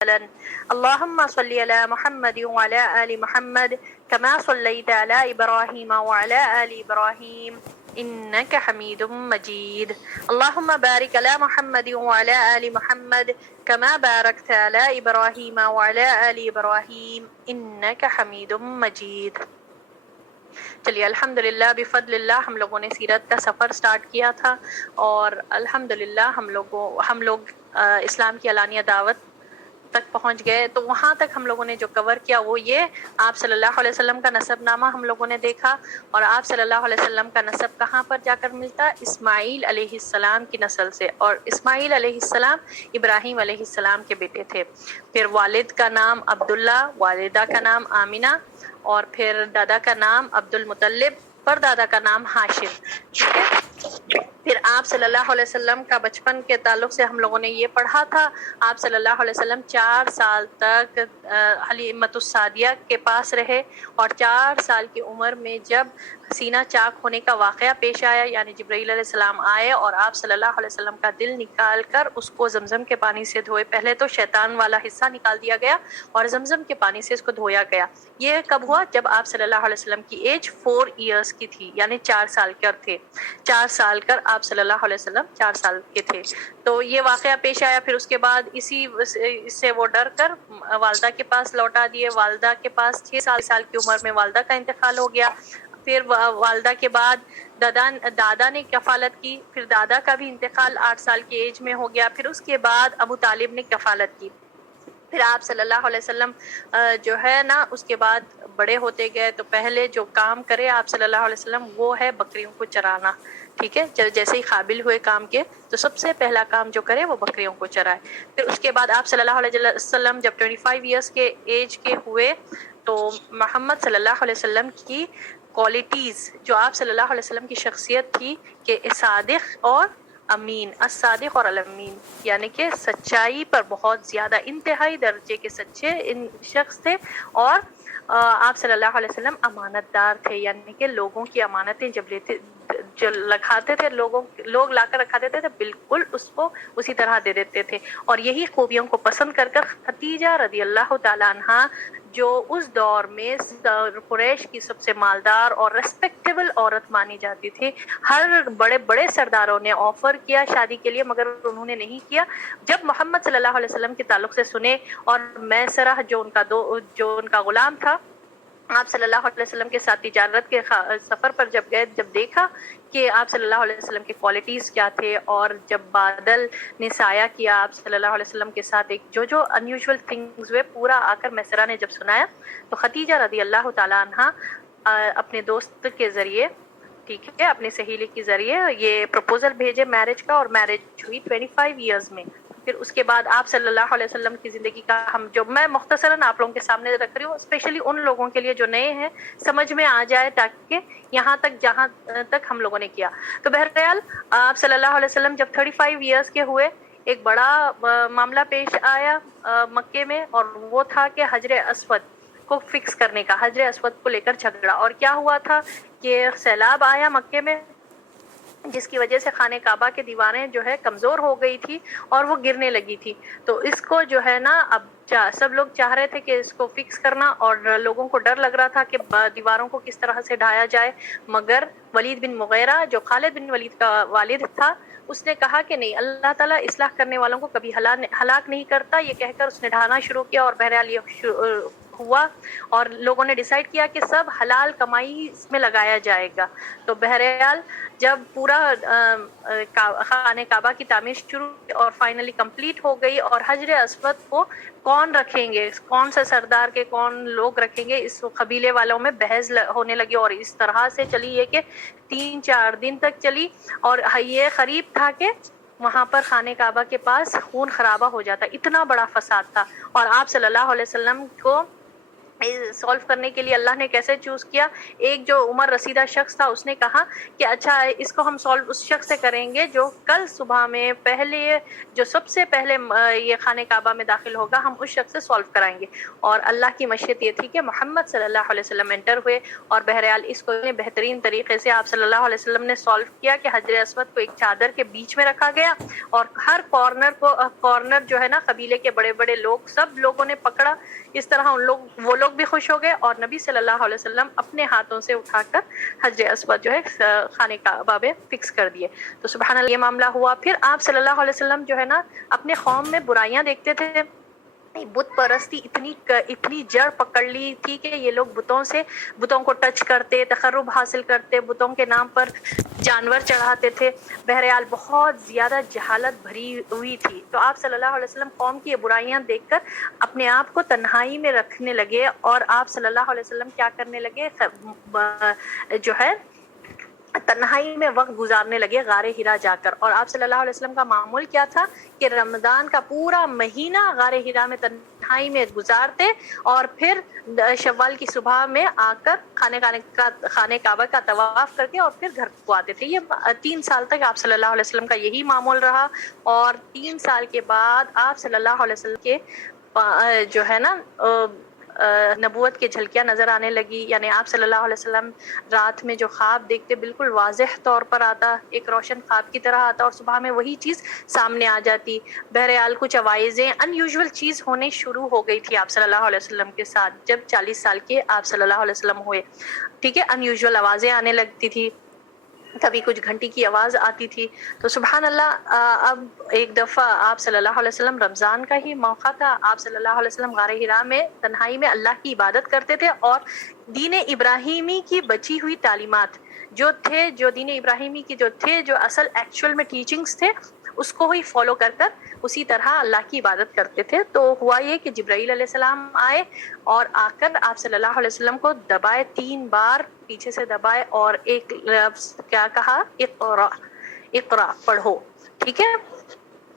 اللهم صل على محمد وعلى آل محمد كما صليت على إبراهيم وعلى آل إبراهيم إنك حميد مجيد. اللهم بارك على محمد وعلى آل محمد كما باركت على إبراهيم وعلى آل إبراهيم إنك حميد مجيد. چلیے الحمدللہ بفضل ہم لوگوں نے سیرت کا سفر سٹارٹ کیا تھا اور الحمدللہ ہم لوگ اسلام کی علانیہ دعوت تک پہنچ گئے. تو وہاں تک ہم لوگوں نے جو کور کیا وہ یہ آپ صلی اللہ علیہ وسلم کا نسب نامہ ہم لوگوں نے دیکھا. اور آپ صلی اللہ علیہ وسلم کا نسب کہاں پر جا کر ملتا؟ اسماعیل علیہ السلام کی نسل سے. اور اسماعیل علیہ السلام ابراہیم علیہ السلام کے بیٹے تھے. پھر والد کا نام عبداللہ، والدہ کا نام آمنہ، اور پھر دادا کا نام عبد المطلب، پر دادا کا نام ہاشم. ٹھیک ہے. پھر آپ صلی اللہ علیہ وسلم کا بچپن کے تعلق سے ہم لوگوں نے یہ پڑھا تھا. آپ صلی اللہ علیہ وسلم 4 سال تک حلیمۃ السعدیہ کے پاس رہے، اور 4 سال کی عمر میں جب سینہ چاک ہونے کا واقعہ پیش آیا، یعنی جبرائیل علیہ السلام آئے اور آپ صلی اللہ علیہ وسلم کا دل نکال کر اس کو زمزم کے پانی سے دھوئے. پہلے تو شیطان والا حصہ نکال دیا گیا اور زمزم کے پانی سے اس کو دھویا گیا. یہ کب ہوا؟ جب آپ صلی اللہ علیہ وسلم کی ایج 4 ایئرس کی تھی، یعنی 4 سال کر تھے. 4 سال کر آپ صلی اللہ علیہ وسلم 4 سال کے تھے. تو یہ واقعہ پیش آیا. پھر اس کے بعد اس سے وہ ڈر کر والدہ کے پاس لوٹا دیے. والدہ کے پاس 6 سال کی عمر میں والدہ کا انتقال ہو گیا. پھر والدہ کے بعد دادا نے کفالت کی. پھر دادا کا بھی انتقال 8 سال کی ایج میں ہو گیا. پھر اس کے بعد ابو طالب نے کفالت کی. پھر آپ صلی اللہ علیہ وسلم جو ہے نا اس کے بعد بڑے ہوتے گئے. تو پہلے جو کام کرے آپ صلی اللہ علیہ وسلم وہ ہے بکریوں کو چرانا. ٹھیک ہے. جیسے ہی قابل ہوئے کام کے تو سب سے پہلا کام جو کرے وہ بکریوں کو چرائے. پھر اس کے بعد آپ صلی اللہ علیہ وسلم جب 25 ایئرس کے ایج کے ہوئے تو محمد صلی اللہ علیہ وسلم کی کوالٹیز جو آپ صلی اللہ علیہ وسلم کی شخصیت تھی کہ صادق اور امین، الصادق اور الامین، یعنی کہ سچائی پر بہت زیادہ انتہائی درجے کے سچے شخص تھے. اور آپ صلی اللہ علیہ وسلم امانت دار تھے، یعنی کہ لوگوں کی امانتیں جب لیتے جو لکھاتے تھے لوگ لا کر رکھاتے تھے تو بالکل اس کو اسی طرح دے دیتے تھے. اور یہی خوبیوں کو پسند کر خدیجہ رضی اللہ تعالیٰ عنہا جو اس دور میں قریش کی سب سے مالدار اور ریسپیکٹیبل عورت مانی جاتی تھی، ہر بڑے بڑے سرداروں نے آفر کیا شادی کے لیے مگر انہوں نے نہیں کیا. جب محمد صلی اللہ علیہ وسلم کے تعلق سے سنے اور میسرہ جو ان کا غلام تھا آپ صلی اللہ علیہ وسلم کے ساتھ تجارت کے سفر پر جب گئے، جب دیکھا کہ آپ صلی اللہ علیہ وسلم کے کوالٹیز کیا تھے، اور جب بادل نے سایہ کیا آپ صلی اللہ علیہ وسلم کے ساتھ ایک جو انیوژل تھنگز ہوئے پورا آ کر میسرہ نے جب سنایا تو خدیجہ رضی اللہ تعالیٰ عنہا اپنے دوست کے ذریعے، ٹھیک ہے، اپنے سہیلی کے ذریعے یہ پروپوزل بھیجے میرج کا، اور میرج ہوئی 25 ایئرز میں. پھر اس کے بعد آپ صلی اللہ علیہ وسلم کی زندگی کا میں مختصراً آپ لوگوں کے سامنے رکھ رہی ہوں، اسپیشلی ان لوگوں کے لیے جو نئے ہیں سمجھ میں آ جائے تاکہ یہاں تک جہاں تک ہم لوگوں نے کیا. تو بہرحال آپ صلی اللہ علیہ وسلم جب 35 ایئرز کے ہوئے ایک بڑا معاملہ پیش آیا مکے میں، اور وہ تھا کہ حجر اسود کو فکس کرنے کا. حجر اسود کو لے کر جھگڑا، اور کیا ہوا تھا کہ سیلاب آیا مکے میں جس کی وجہ سے خانہ کعبہ کے دیواریں جو ہے کمزور ہو گئی تھی اور وہ گرنے لگی تھی. تو اس کو جو ہے نا اب سب لوگ چاہ رہے تھے کہ اس کو فکس کرنا، اور لوگوں کو ڈر لگ رہا تھا کہ دیواروں کو کس طرح سے ڈھایا جائے. مگر ولید بن مغیرہ جو خالد بن ولید کا والد تھا اس نے کہا کہ نہیں، اللہ تعالیٰ اصلاح کرنے والوں کو کبھی ہلاک نہیں کرتا. یہ کہہ کر اس نے ڈھانا شروع کیا، اور بہرحال یہ ہوا، اور لوگوں نے ڈیسائیڈ کیا کہ سب حلال کمائی اس میں لگایا جائے گا. تو بہرحال جب پورا خانہ کعبہ کی تعمیر شروع اور فائنلی کمپلیٹ ہو گئی، اور حجر اسود کو کون رکھیں گے، کون سے سردار کے کون لوگ رکھیں گے، اس قبیلے والوں میں بحث ہونے لگی، اور اس طرح سے چلی یہ کہ 3-4 دن تک چلی. اور یہ قریب تھا کہ وہاں پر خانہ کعبہ کے پاس خون خرابہ ہو جاتا، اتنا بڑا فساد تھا. اور آپ صلی اللہ علیہ وسلم کو سولو کرنے کے لیے اللہ نے کیسے چوز کیا. ایک جو عمر رسیدہ شخص تھا اس نے کہا کہ اچھا اس کو ہم سولو اس شخص سے کریں گے جو کل صبح میں پہلے جو سب سے پہلے یہ خانہ کعبہ میں داخل ہوگا, ہم اس شخص سے سولو کرائیں گے. اور اللہ کی مشیت یہ تھی کہ محمد صلی اللہ علیہ وسلم انٹر ہوئے, اور بہرحال اس کو بہترین طریقے سے آپ صلی اللہ علیہ وسلم نے سولو کیا کہ حجر اسود کو ایک چادر کے بیچ میں رکھا گیا, اور ہر کارنر جو ہے نا قبیلے کے بڑے بڑے لوگ سب لوگوں نے پکڑا. اس طرح وہ لوگ بھی خوش ہو گئے, اور نبی صلی اللہ علیہ وسلم اپنے ہاتھوں سے اٹھا کر حجر اسود جو ہے خانہ کعبہ میں فکس کر دیے. تو سبحان اللہ یہ معاملہ ہوا. پھر آپ صلی اللہ علیہ وسلم جو ہے نا اپنے قوم میں برائیاں دیکھتے تھے. بت پرستی اتنی جڑ پکڑ لی تھی کہ یہ لوگ بتوں کو ٹچ کرتے, تقرب حاصل کرتے, بتوں کے نام پر جانور چڑھاتے تھے. بہرحال بہت زیادہ جہالت بھری ہوئی تھی. تو آپ صلی اللہ علیہ وسلم قوم کی یہ برائیاں دیکھ کر اپنے آپ کو تنہائی میں رکھنے لگے, اور آپ صلی اللہ علیہ وسلم کیا کرنے لگے, جو ہے تنہائی میں وقت گزارنے لگے غار ہرا جا کر. اور آپ صلی اللہ علیہ وسلم کا معمول کیا تھا کہ رمضان کا پورا مہینہ غار ہرا میں تنہائی میں گزارتے, اور پھر شوال کی صبح میں آ کر خانہ کعبہ کا طواف کر کے اور پھر گھر کو آتے تھے. یہ 3 سال تک آپ صلی اللہ علیہ وسلم کا یہی معمول رہا. اور 3 سال کے بعد آپ صلی اللہ علیہ وسلم کے جو ہے نا نبوت کی جھلکیاں نظر آنے لگی. یعنی آپ صلی اللہ علیہ وسلم رات میں جو خواب دیکھتے بالکل واضح طور پر آتا, ایک روشن خواب کی طرح آتا, اور صبح میں وہی چیز سامنے آ جاتی. بہرحال کچھ عوائزیں ان یوزول چیز ہونے شروع ہو گئی تھی آپ صلی اللہ علیہ وسلم کے ساتھ جب 40 سال کے آپ صلی اللہ علیہ وسلم ہوئے. ٹھیک ہے, ان یوزول آوازیں آنے لگتی تھی, کبھی کچھ گھنٹی کی آواز آتی تھی. تو سبحان اللہ اب ایک دفعہ آپ صلی اللہ علیہ وسلم رمضان کا ہی موقع تھا. آپ صلی اللہ علیہ وسلم غار ہرا میں تنہائی میں اللہ کی عبادت کرتے تھے, اور دین ابراہیمی کی بچی ہوئی تعلیمات جو دین ابراہیمی کی جو اصل ایکچوئل میں ٹیچنگز تھے اس کو ہی فالو کر اسی طرح اللہ کی عبادت کرتے تھے. تو ہوا یہ کہ جبرائیل علیہ السلام آئے, اور آ کر آپ صلی اللہ علیہ وسلم کو دبائے, 3 بار پیچھے سے دبائے, اور ایک لفظ کیا کہا, اقرا پڑھو. ٹھیک ہے,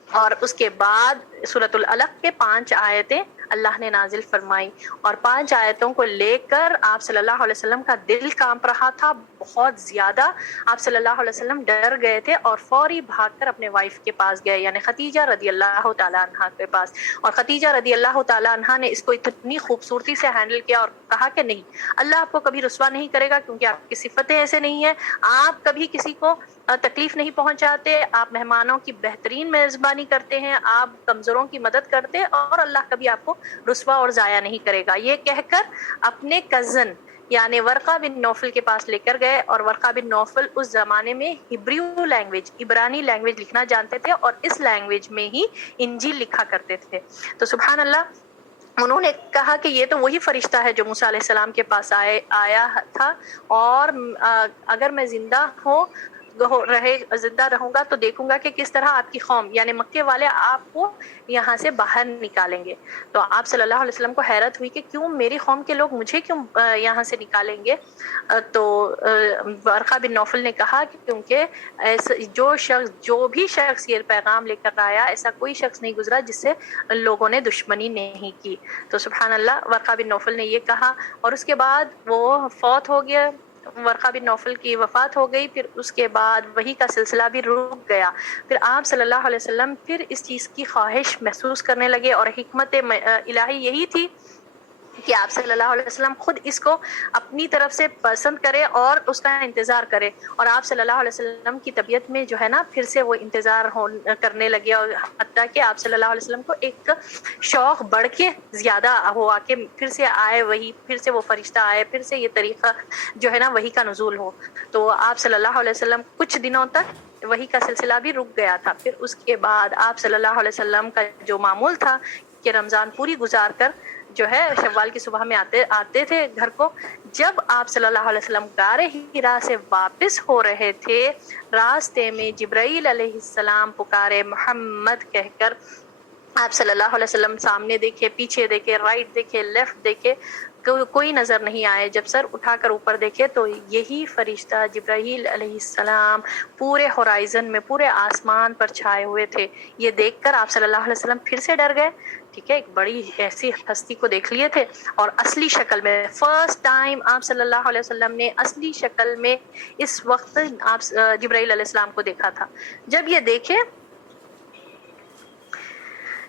اور اس کے بعد سورۃ العلق کے 5 آیتیں اللہ نے نازل فرمائی, اور 5 آیتوں کو لے کر آپ صلی اللہ علیہ وسلم کا دل کانپ رہا تھا بہت زیادہ. آپ صلی اللہ علیہ وسلم ڈر گئے تھے اور فوری بھاگ کر اپنے وائف کے پاس گئے, یعنی خدیجہ رضی اللہ تعالیٰ عنہا کے پاس. اور خدیجہ رضی اللہ تعالیٰ عنہا نے اس کو اتنی خوبصورتی سے ہینڈل کیا اور کہا کہ نہیں, اللہ آپ کو کبھی رسوا نہیں کرے گا, کیونکہ آپ کی صفتیں ایسے نہیں ہیں, آپ کبھی کسی کو تکلیف نہیں پہنچاتے, آپ مہمانوں کی بہترین میزبانی کرتے ہیں, آپ کمزوروں کی مدد کرتے, اور اللہ کبھی آپ کو رسوا اور ضائع نہیں کرے گا. یہ کہہ کر اپنے کزن یعنی ورقہ بن نوفل کے پاس لے کر گئے, اور ورقہ بن نوفل اس زمانے میں ہبریو لینگویج, عبرانی لینگویج لکھنا جانتے تھے, اور اس لینگویج میں ہی انجیل لکھا کرتے تھے. تو سبحان اللہ, انہوں نے کہا کہ یہ تو وہی فرشتہ ہے جو موسیٰ علیہ السلام کے پاس آیا تھا, اور اگر میں زندہ رہوں گا تو دیکھوں گا کہ کس طرح آپ کی قوم یعنی مکے والے آپ کو یہاں سے باہر نکالیں گے. تو آپ صلی اللہ علیہ وسلم کو حیرت ہوئی کہ کیوں میری قوم کے لوگ مجھے کیوں یہاں سے نکالیں گے. تو ورقہ بن نوفل نے کہا کہ کیونکہ جو بھی شخص یہ پیغام لے کر آیا, ایسا کوئی شخص نہیں گزرا جس سے لوگوں نے دشمنی نہیں کی. تو سبحان اللہ, ورقہ بن نوفل نے یہ کہا, اور اس کے بعد وہ فوت ہو گیا, ورقہ بن نوفل کی وفات ہو گئی. پھر اس کے بعد وحی کا سلسلہ بھی رک گیا. پھر آپ صلی اللہ علیہ وسلم پھر اس چیز کی خواہش محسوس کرنے لگے, اور حکمت الہی یہی تھی کہ آپ صلی اللہ علیہ وسلم خود اس کو اپنی طرف سے پسند کرے اور اس کا انتظار کرے. اور آپ صلی اللہ علیہ وسلم کی طبیعت میں جو ہے نا پھر سے وہ انتظار کرنے لگے, اور حتیٰ کہ آپ صلی اللہ علیہ وسلم کو ایک شوق بڑھ کے زیادہ ہوا کہ پھر سے آئے وہی, پھر سے وہ فرشتہ آئے, پھر سے یہ طریقہ جو ہے نا وہی کا نزول ہو. تو آپ صلی اللہ علیہ وسلم کچھ دنوں تک وہی کا سلسلہ بھی رک گیا تھا. پھر اس کے بعد آپ صلی اللہ علیہ وسلم کا جو معمول تھا کہ رمضان پوری گزار کر جو ہے شوال کی صبح میں آتے تھے گھر کو. جب آپ صلی اللہ علیہ وسلم غار ہرا سے واپس ہو رہے تھے, راستے میں جبرائیل علیہ السلام پکارے محمد کہہ کر. آپ صلی اللہ علیہ وسلم سامنے دیکھے, پیچھے دیکھے, رائٹ دیکھے, لیفٹ دیکھے, کوئی نظر نہیں آئے. جب سر اٹھا کر اوپر دیکھے تو یہی فرشتہ جبرائیل علیہ السلام پورے ہورائزن میں، پورے آسمان پر چھائے ہوئے تھے. یہ دیکھ کر آپ صلی اللہ علیہ وسلم پھر سے ڈر گئے. ٹھیک ہے، ایک بڑی ایسی ہستی کو دیکھ لیے تھے اور اصلی شکل میں فرسٹ ٹائم آپ صلی اللہ علیہ وسلم نے اصلی شکل میں اس وقت آپ جبرائیل علیہ السلام کو دیکھا تھا. جب یہ دیکھے،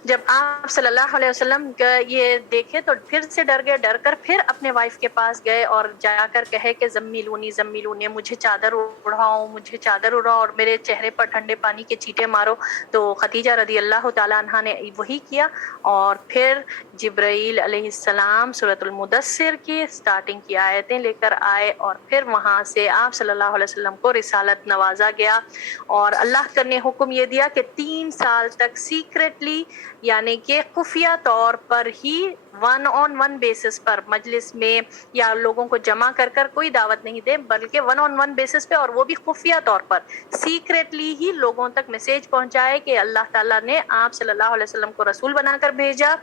جب آپ صلی اللہ علیہ وسلم یہ دیکھے تو پھر سے ڈر گئے. ڈر کر پھر اپنے وائف کے پاس گئے اور جا کر کہے کہ زمیلونی زمیلونی، مجھے چادر اڑاؤ، مجھے چادر اڑاؤ اور میرے چہرے پر ٹھنڈے پانی کے چیٹے مارو. تو خدیجہ رضی اللہ تعالیٰ عنہا نے وہی کیا اور پھر جبرائیل علیہ السلام سورۃ المدثر کی سٹارٹنگ کی آیتیں لے کر آئے اور پھر وہاں سے آپ صلی اللہ علیہ وسلم کو رسالت نوازا گیا. اور اللہ نے حکم یہ دیا کہ 3 سال تک سیکریٹلی، یعنی کہ خفیہ طور پر ہی، 1 on 1 بیسس پر مجلس میں یا لوگوں کو جمع کر کر کوئی دعوت نہیں دے، بلکہ 1 on 1 بیسس پہ، اور وہ بھی خفیہ طور پر سیکریٹلی ہی لوگوں تک میسج پہنچائے کہ اللہ تعالیٰ نے آپ صلی اللہ علیہ وسلم کو رسول بنا کر بھیجا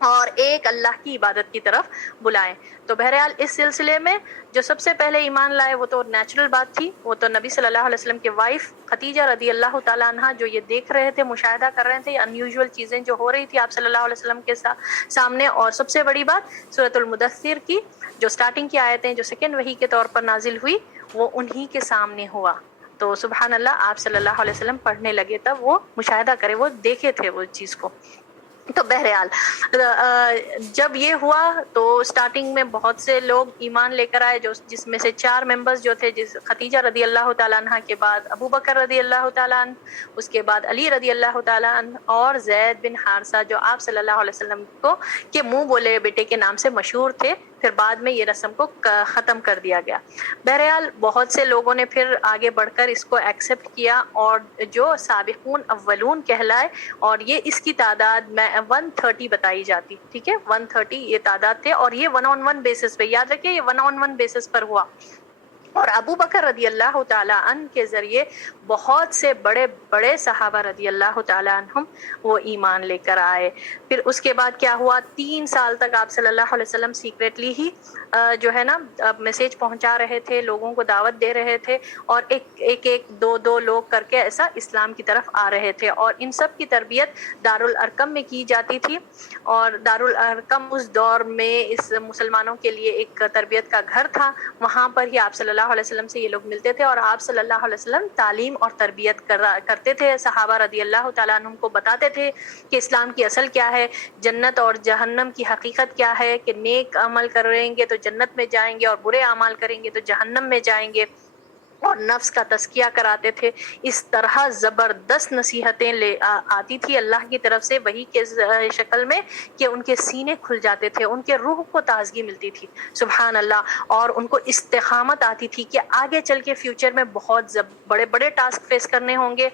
اور ایک اللہ کی عبادت کی طرف بلائیں. تو بہرحال اس سلسلے میں جو سب سے پہلے ایمان لائے وہ تو نیچرل بات تھی، وہ تو نبی صلی اللہ علیہ وسلم کے وائف خدیجہ رضی اللہ تعالیٰ عنہا، جو یہ دیکھ رہے تھے، مشاہدہ کر رہے تھے ان یوزول چیزیں جو ہو رہی تھی آپ صلی اللہ علیہ وسلم کے سامنے. اور سب سے بڑی بات سورۃ المدثر کی جو سٹارٹنگ کی آیتیں جو سیکنڈ وحی کے طور پر نازل ہوئی وہ انہی کے سامنے ہوا. تو سبحان اللہ، آپ صلی اللہ علیہ وسلم پڑھنے لگے تب وہ مشاہدہ کرے، وہ دیکھے تھے وہ چیز کو. تو بہرحال جب یہ ہوا تو سٹارٹنگ میں بہت سے لوگ ایمان لے کر آئے، جس میں سے 4 ممبرز جو تھے، خدیجہ رضی اللہ تعالیٰ عنہ کے بعد ابو بکر رضی اللہ تعالیٰ عنہ، اس کے بعد علی رضی اللہ تعالیٰ عنہ اور زید بن حارثہ، جو آپ صلی اللہ علیہ وسلم کو کے منہ بولے بیٹے کے نام سے مشہور تھے. پھر بعد میں یہ رسم کو ختم کر دیا گیا. بہرحال بہت سے لوگوں نے پھر آگے بڑھ کر اس کو ایکسیپٹ کیا اور جو سابقون اولون کہلائے، اور یہ اس کی تعداد میں 130 بتائی جاتی. ٹھیک ہے، 130 یہ تعداد تھے اور یہ 1 on 1 بیسس پہ، یاد رکھیں یہ 1 on 1 بیسس پر ہوا. اور ابو بکر رضی اللہ تعالیٰ عنہ کے ذریعے بہت سے بڑے بڑے صحابہ رضی اللہ تعالیٰ عنہم وہ ایمان لے کر آئے. پھر اس کے بعد کیا ہوا، 3 سال تک آپ صلی اللہ علیہ وسلم سیکریٹلی ہی جو ہے نا میسیج پہنچا رہے تھے، لوگوں کو دعوت دے رہے تھے، اور ایک دو لوگ کر کے ایسا اسلام کی طرف آ رہے تھے. اور ان سب کی تربیت دارالارقم میں کی جاتی تھی، اور دارالارقم اس دور میں اس مسلمانوں کے لیے ایک تربیت کا گھر تھا. وہاں پر ہی آپ صلی اللہ علیہ وسلم سے یہ لوگ ملتے تھے اور آپ صلی اللہ علیہ وسلم تعلیم اور تربیت کرتے تھے. صحابہ رضی اللہ تعالیٰ عنہم کو بتاتے تھے کہ اسلام کی اصل کیا ہے، جنت اور جہنم کی حقیقت کیا ہے، کہ نیک عمل کریں گے تو جنت میں جائیں گے اور برے اعمال کریں گے تو جہنم میں جائیں گے، اور نفس کا تزکیہ کراتے تھے. اس طرح زبردست نصیحتیں آتی تھی اللہ کی طرف سے وحی کے شکل میں کہ ان کے سینے کھل جاتے تھے، ان کے روح کو تازگی ملتی تھی. سبحان اللہ. اور ان کو استقامت آتی تھی کہ آگے چل کے فیوچر میں بہت بڑے بڑے ٹاسک فیس کرنے ہوں گے،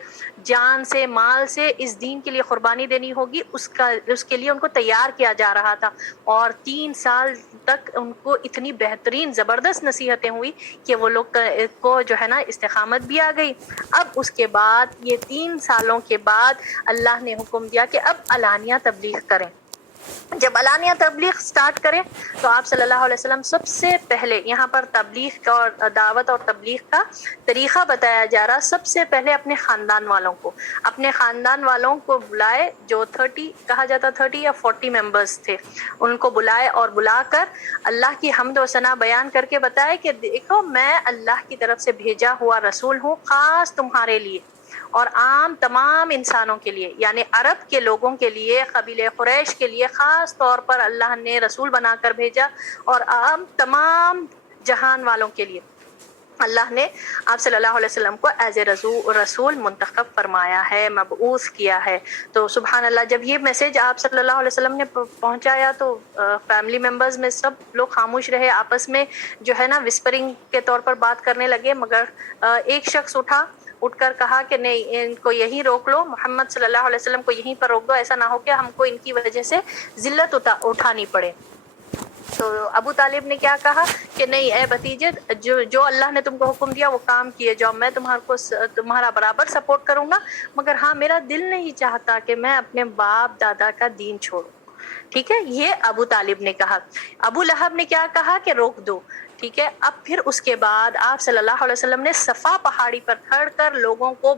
جان سے مال سے اس دین کے لیے قربانی دینی ہوگی، اس کے لیے ان کو تیار کیا جا رہا تھا. اور 3 سال تک ان کو اتنی بہترین زبردست نصیحتیں ہوئی کہ وہ لوگ کو جو ہے نا استقامت بھی آ گئی. اب اس کے بعد یہ 3 سالوں کے بعد اللہ نے حکم دیا کہ اب علانیہ تبلیغ کریں. جب علانیہ تبلیغ سٹارٹ کریں تو آپ صلی اللہ علیہ وسلم سب سے پہلے یہاں پر تبلیغ کا اور دعوت اور تبلیغ کا طریقہ بتایا جا رہا. سب سے پہلے اپنے خاندان والوں کو بلائے، جو 30 کہا جاتا 30 یا 40 ممبرز تھے، ان کو بلائے اور بلا کر اللہ کی حمد و ثنا بیان کر کے بتائے کہ دیکھو میں اللہ کی طرف سے بھیجا ہوا رسول ہوں، خاص تمہارے لیے اور عام تمام انسانوں کے لیے، یعنی عرب کے لوگوں کے لیے، قبیلہ قریش کے لیے خاص طور پر اللہ نے رسول بنا کر بھیجا، اور عام تمام جہان والوں کے لیے اللہ نے آپ صلی اللہ علیہ وسلم کو ایز اے رسول منتخب فرمایا ہے، مبعوث کیا ہے. تو سبحان اللہ، جب یہ میسج آپ صلی اللہ علیہ وسلم نے پہنچایا تو فیملی ممبرز میں سب لوگ خاموش رہے، آپس میں جو ہے نا وسپرنگ کے طور پر بات کرنے لگے. مگر ایک شخص اٹھ کر کہا کہ نہیں، ان کو یہیں روک لو، محمد صلی اللہ علیہ وسلم کو یہیں پر روک دو، ایسا نہ ہو کہ ہم کو ان کی وجہ سے ذلت اٹھانی پڑے. تو ابو طالب نے کیا کہا کہ نہیں اے بھتیجے، جو اللہ نے تم کو حکم دیا وہ کام کیے جاؤ، میں تمہارا برابر سپورٹ کروں گا، مگر ہاں میرا دل نہیں چاہتا کہ میں اپنے باپ دادا کا دین چھوڑوں. ٹھیک ہے، یہ ابو طالب نے کہا. ابو لہب نے کیا کہا کہ روک دو. ٹھیک ہے، اب پھر اس کے بعد آپ صلی اللہ علیہ وسلم نے صفا پہاڑی پر کھڑ کر لوگوں کو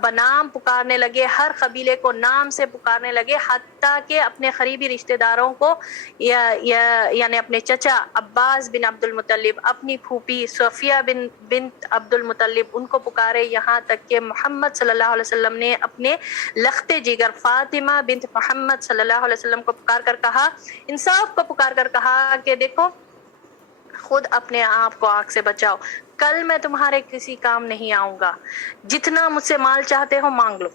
بنام پکارنے لگے، ہر قبیلے کو نام سے پکارنے لگے، حتیٰ کہ اپنے قریبی رشتہ داروں کو یعنی اپنے چچا عباس بن عبد المطلب، اپنی پھوپھی صفیہ بنت عبد المطلب، ان کو پکارے، یہاں تک کہ محمد صلی اللہ علیہ وسلم نے اپنے لخت جگر فاطمہ بنت محمد صلی اللہ علیہ وسلم کو پکار کر کہا، انصاف کو پکار کر کہا کہ دیکھو خود اپنے آپ کو آگ سے بچاؤ، کل میں تمہارے کسی کام نہیں آؤں گا، جتنا مجھ سے مال چاہتے ہو مانگ لو.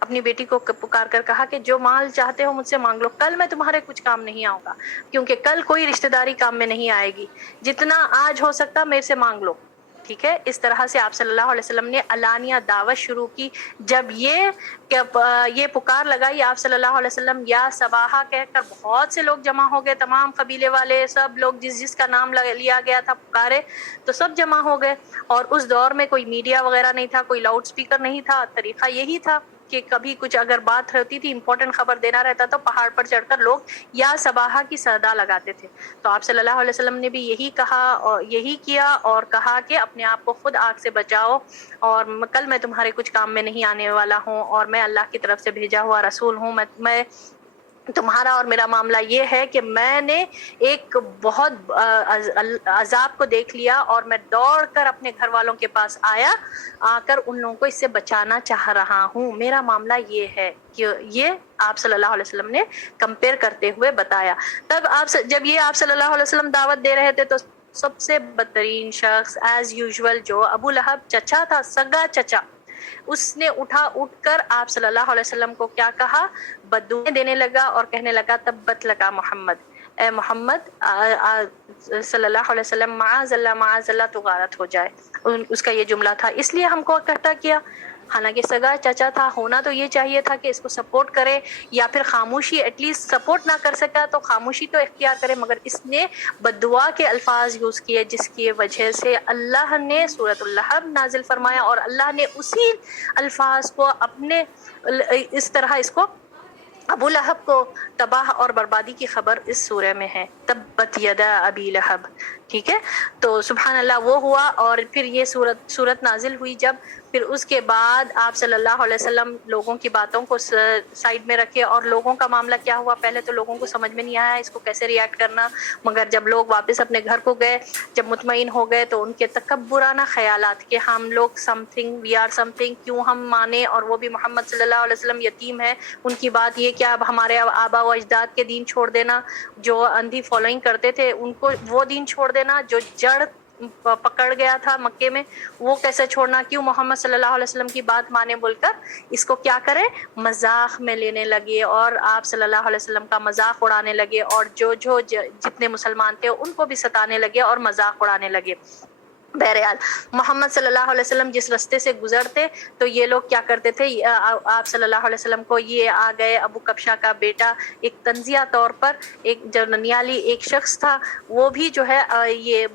اپنی بیٹی کو پکار کر کہا کہ جو مال چاہتے ہو مجھ سے مانگ لو، کل میں تمہارے کچھ کام نہیں آؤں گا، کیونکہ کل کوئی رشتہ داری کام میں نہیں آئے گی، جتنا آج ہو سکتا میرے سے مانگ لو. ٹھیک ہے، اس طرح سے آپ صلی اللہ علیہ وسلم نے علانیہ دعوت شروع کی. جب یہ پکار لگائی آپ صلی اللہ علیہ وسلم یا صباحہ کہہ کر بہت سے لوگ جمع ہو گئے، تمام قبیلے والے سب لوگ جس کا نام لیا گیا تھا پکارے تو سب جمع ہو گئے. اور اس دور میں کوئی میڈیا وغیرہ نہیں تھا، کوئی لاؤڈ سپیکر نہیں تھا، طریقہ یہی تھا کہ کبھی کچھ اگر بات ہوتی تھی، امپورٹنٹ خبر دینا رہتا تو پہاڑ پر چڑھ کر لوگ یا صباحہ کی صدا لگاتے تھے. تو آپ صلی اللہ علیہ وسلم نے بھی یہی کہا اور یہی کیا اور کہا کہ اپنے آپ کو خود آگ سے بچاؤ، اور کل میں تمہارے کچھ کام میں نہیں آنے والا ہوں، اور میں اللہ کی طرف سے بھیجا ہوا رسول ہوں. میں تمہارا اور میرا معاملہ یہ ہے کہ میں نے ایک بہت عذاب کو دیکھ لیا اور میں دوڑ کر اپنے گھر والوں کے پاس آ کر ان لوگوں کو اس سے بچانا چاہ رہا ہوں. میرا معاملہ یہ ہے کہ یہ آپ صلی اللہ علیہ وسلم نے کمپیئر کرتے ہوئے بتایا. تب جب یہ آپ صلی اللہ علیہ وسلم دعوت دے رہے تھے تو سب سے بدترین شخص ایز یوزول جو ابو لہب چچا تھا، سگا چچا، اس نے اٹھ کر آپ صلی اللہ علیہ وسلم کو کیا کہا، بددعائیں دینے لگا اور کہنے لگا تبت لکا محمد، اے محمد صلی اللہ علیہ وسلم معاذ اللہ تو غارت ہو جائے. اس کا یہ جملہ تھا. اس لیے ہم کو اکٹھا کیا، حالانکہ سگا چچا تھا، ہونا تو یہ چاہیے تھا کہ اس کو سپورٹ کرے یا پھر خاموشی، ایٹ لیسٹ سپورٹ نہ کر سکا تو خاموشی تو اختیار کرے، مگر اس نے بددعا کے الفاظ یوز کیے جس کی وجہ سے اللہ نے سورۃ اللہب نازل فرمایا، اور اللہ نے اسی الفاظ کو اپنے اس طرح اس کو ابو لہب کو تباہ اور بربادی کی خبر اس سورہ میں ہے، تبت یدا ابی لہب. ٹھیک ہے، تو سبحان اللہ وہ ہوا. اور پھر یہ سورت نازل ہوئی جب، پھر اس کے بعد آپ صلی اللہ علیہ وسلم لوگوں کی باتوں کو سائڈ میں رکھے. اور لوگوں کا معاملہ کیا ہوا، پہلے تو لوگوں کو سمجھ میں نہیں آیا اس کو کیسے ریئیکٹ کرنا، مگر جب لوگ واپس اپنے گھر کو گئے، جب مطمئن ہو گئے تو ان کے تکبرانہ خیالات کہ ہم لوگ وی آر سم تھنگ، کیوں ہم مانے، اور وہ بھی محمد صلی اللہ علیہ وسلم یتیم ہے، ان کی بات یہ کیا، اب ہمارے آبا و اجداد کے دین چھوڑ دینا، جو اندھی فالوئنگ کرتے تھے ان کو وہ دین چھوڑ دینا، جو جڑ پکڑ گیا تھا مکے میں وہ کیسے چھوڑنا، کیوں محمد صلی اللہ علیہ وسلم کی بات مانے بول کر اس کو کیا کرے، مذاق میں لینے لگے اور آپ صلی اللہ علیہ وسلم کا مذاق اڑانے لگے، اور جو جتنے مسلمان تھے ان کو بھی ستانے لگے اور مذاق اڑانے لگے. بہرحال محمد صلی اللہ علیہ وسلم جس راستے سے گزرتے تو یہ لوگ کیا کرتے تھے، آپ صلی اللہ علیہ وسلم کو یہ آ گئے، ابو کبشہ کا بیٹا ایک تنزیہ طور پر ایک جو ننیالی ایک شخص تھا، وہ بھی جو ہے یہ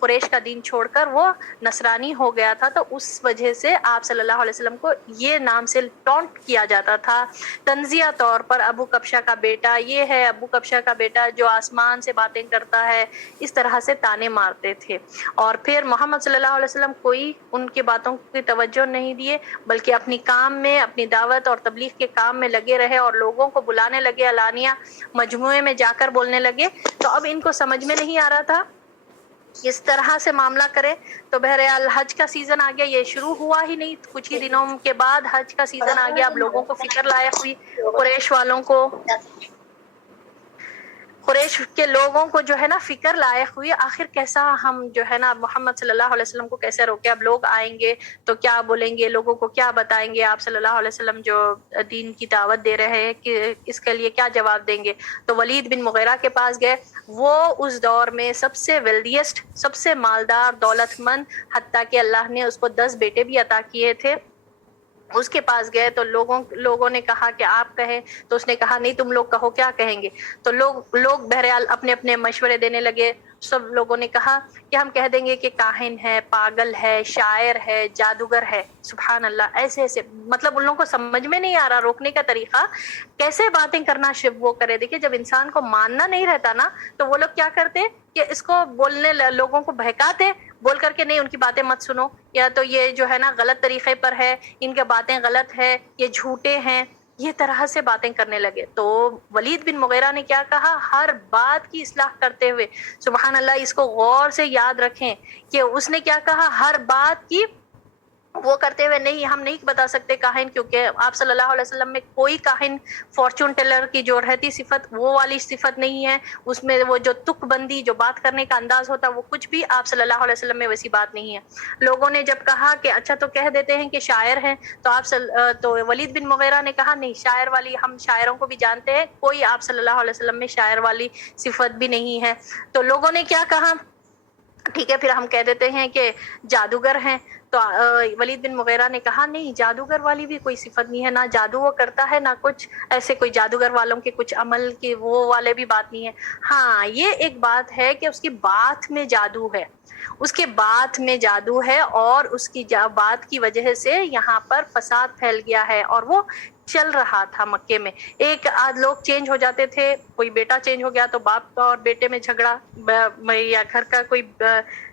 قریش کا دین چھوڑ کر وہ نصرانی ہو گیا تھا، تو اس وجہ سے آپ صلی اللہ علیہ وسلم کو یہ نام سے ٹونٹ کیا جاتا تھا تنزیہ طور پر، ابو کبشہ کا بیٹا یہ ہے، ابو کبشہ کا بیٹا جو آسمان سے باتیں کرتا ہے، اس طرح سے تانے مارتے تھے. اور پھر محمد صلی اللہ علیہ وسلم کوئی ان کی باتوں کی توجہ نہیں دیے، بلکہ اپنی کام میں، اپنی دعوت اور تبلیغ کے کام میں لگے رہے اور لوگوں کو بلانے لگے، علانیہ مجموعے میں جا کر بولنے لگے. تو اب ان کو سمجھ میں نہیں آ رہا تھا اس طرح سے معاملہ کرے. تو بہرحال حج کا سیزن آ گیا، یہ شروع ہوا ہی نہیں، کچھ ہی دنوں کے بعد حج کا سیزن آ گیا. اب لوگوں کو فکر لائق ہوئی، قریش والوں کو، قریش کے لوگوں کو جو ہے نا فکر لائق ہوئی، آخر کیسا ہم جو ہے نا محمد صلی اللہ علیہ وسلم کو کیسے روکے، اب لوگ آئیں گے تو کیا بولیں گے، لوگوں کو کیا بتائیں گے، آپ صلی اللہ علیہ وسلم جو دین کی دعوت دے رہے ہیں کہ اس کے لیے کیا جواب دیں گے. تو ولید بن مغیرہ کے پاس گئے، وہ اس دور میں سب سے ویلدیسٹ، سب سے مالدار، دولت مند، حتیٰ کہ اللہ نے اس کو 10 بیٹے بھی عطا کیے تھے. اس کے پاس گئے تو لوگوں نے کہا کہ آپ کہیں، تو اس نے کہا نہیں تم لوگ کہو، کیا کہیں گے. تو لوگ بہرحال اپنے اپنے مشورے دینے لگے. سب لوگوں نے کہا کہ ہم کہہ دیں گے کہ کاہن ہے، پاگل ہے، شاعر ہے، جادوگر ہے. سبحان اللہ. ایسے ایسے مطلب ان لوگوں کو سمجھ میں نہیں آ رہا روکنے کا طریقہ کیسے باتیں کرنا وہ کرے. دیکھیں جب انسان کو ماننا نہیں رہتا نا تو وہ لوگ کیا کرتے کہ اس کو بولنے لوگوں کو بہکاتے، بول کر کے نہیں ان کی باتیں مت سنو، یا تو یہ جو ہے نا غلط طریقے پر ہے، ان کے باتیں غلط ہے، یہ جھوٹے ہیں، یہ طرح سے باتیں کرنے لگے. تو ولید بن مغیرہ نے کیا کہا، ہر بات کی اصلاح کرتے ہوئے، سبحان اللہ اس کو غور سے یاد رکھیں کہ اس نے کیا کہا، ہر بات کی وہ کرتے ہوئے نہیں، ہم نہیں بتا سکتے کاہن، کیونکہ آپ صلی اللہ علیہ وسلم میں کوئی کاہن فارچون ٹیلر کی جو رہتی صفت وہ والی صفت نہیں ہے. اس میں وہ جو تک بندی جو بات کرنے کا انداز ہوتا وہ کچھ بھی آپ صلی اللہ علیہ وسلم میں ویسی بات نہیں ہے. لوگوں نے جب کہا کہ اچھا تو کہہ دیتے ہیں کہ شاعر ہیں، تو ولید بن مغیرہ نے کہا نہیں، شاعر والی ہم شاعروں کو بھی جانتے ہیں، کوئی آپ صلی اللہ علیہ وسلم میں شاعر والی صفت بھی نہیں ہے. تو لوگوں نے کیا کہا، ٹھیک ہے پھر ہم کہہ دیتے ہیں کہ جادوگر ہیں. تو ولید بن مغیرہ نے کہا نہیں، جادوگر والی بھی کوئی صفت نہیں ہے، نہ جادو وہ کرتا ہے، نہ کچھ ایسے کوئی جادوگر والوں کے کچھ عمل کی وہ والے بھی بات نہیں ہے. ہاں یہ ایک بات ہے کہ اس کی بات میں جادو ہے، اس کے بات میں جادو ہے، اور اس کی بات کی وجہ سے یہاں پر فساد پھیل گیا ہے. اور وہ چل رہا تھا مکے میں، ایک آدھ لوگ چینج ہو جاتے تھے، کوئی بیٹا چینج ہو گیا تو باپ اور بیٹے میں جھگڑا، یا گھر کا کوئی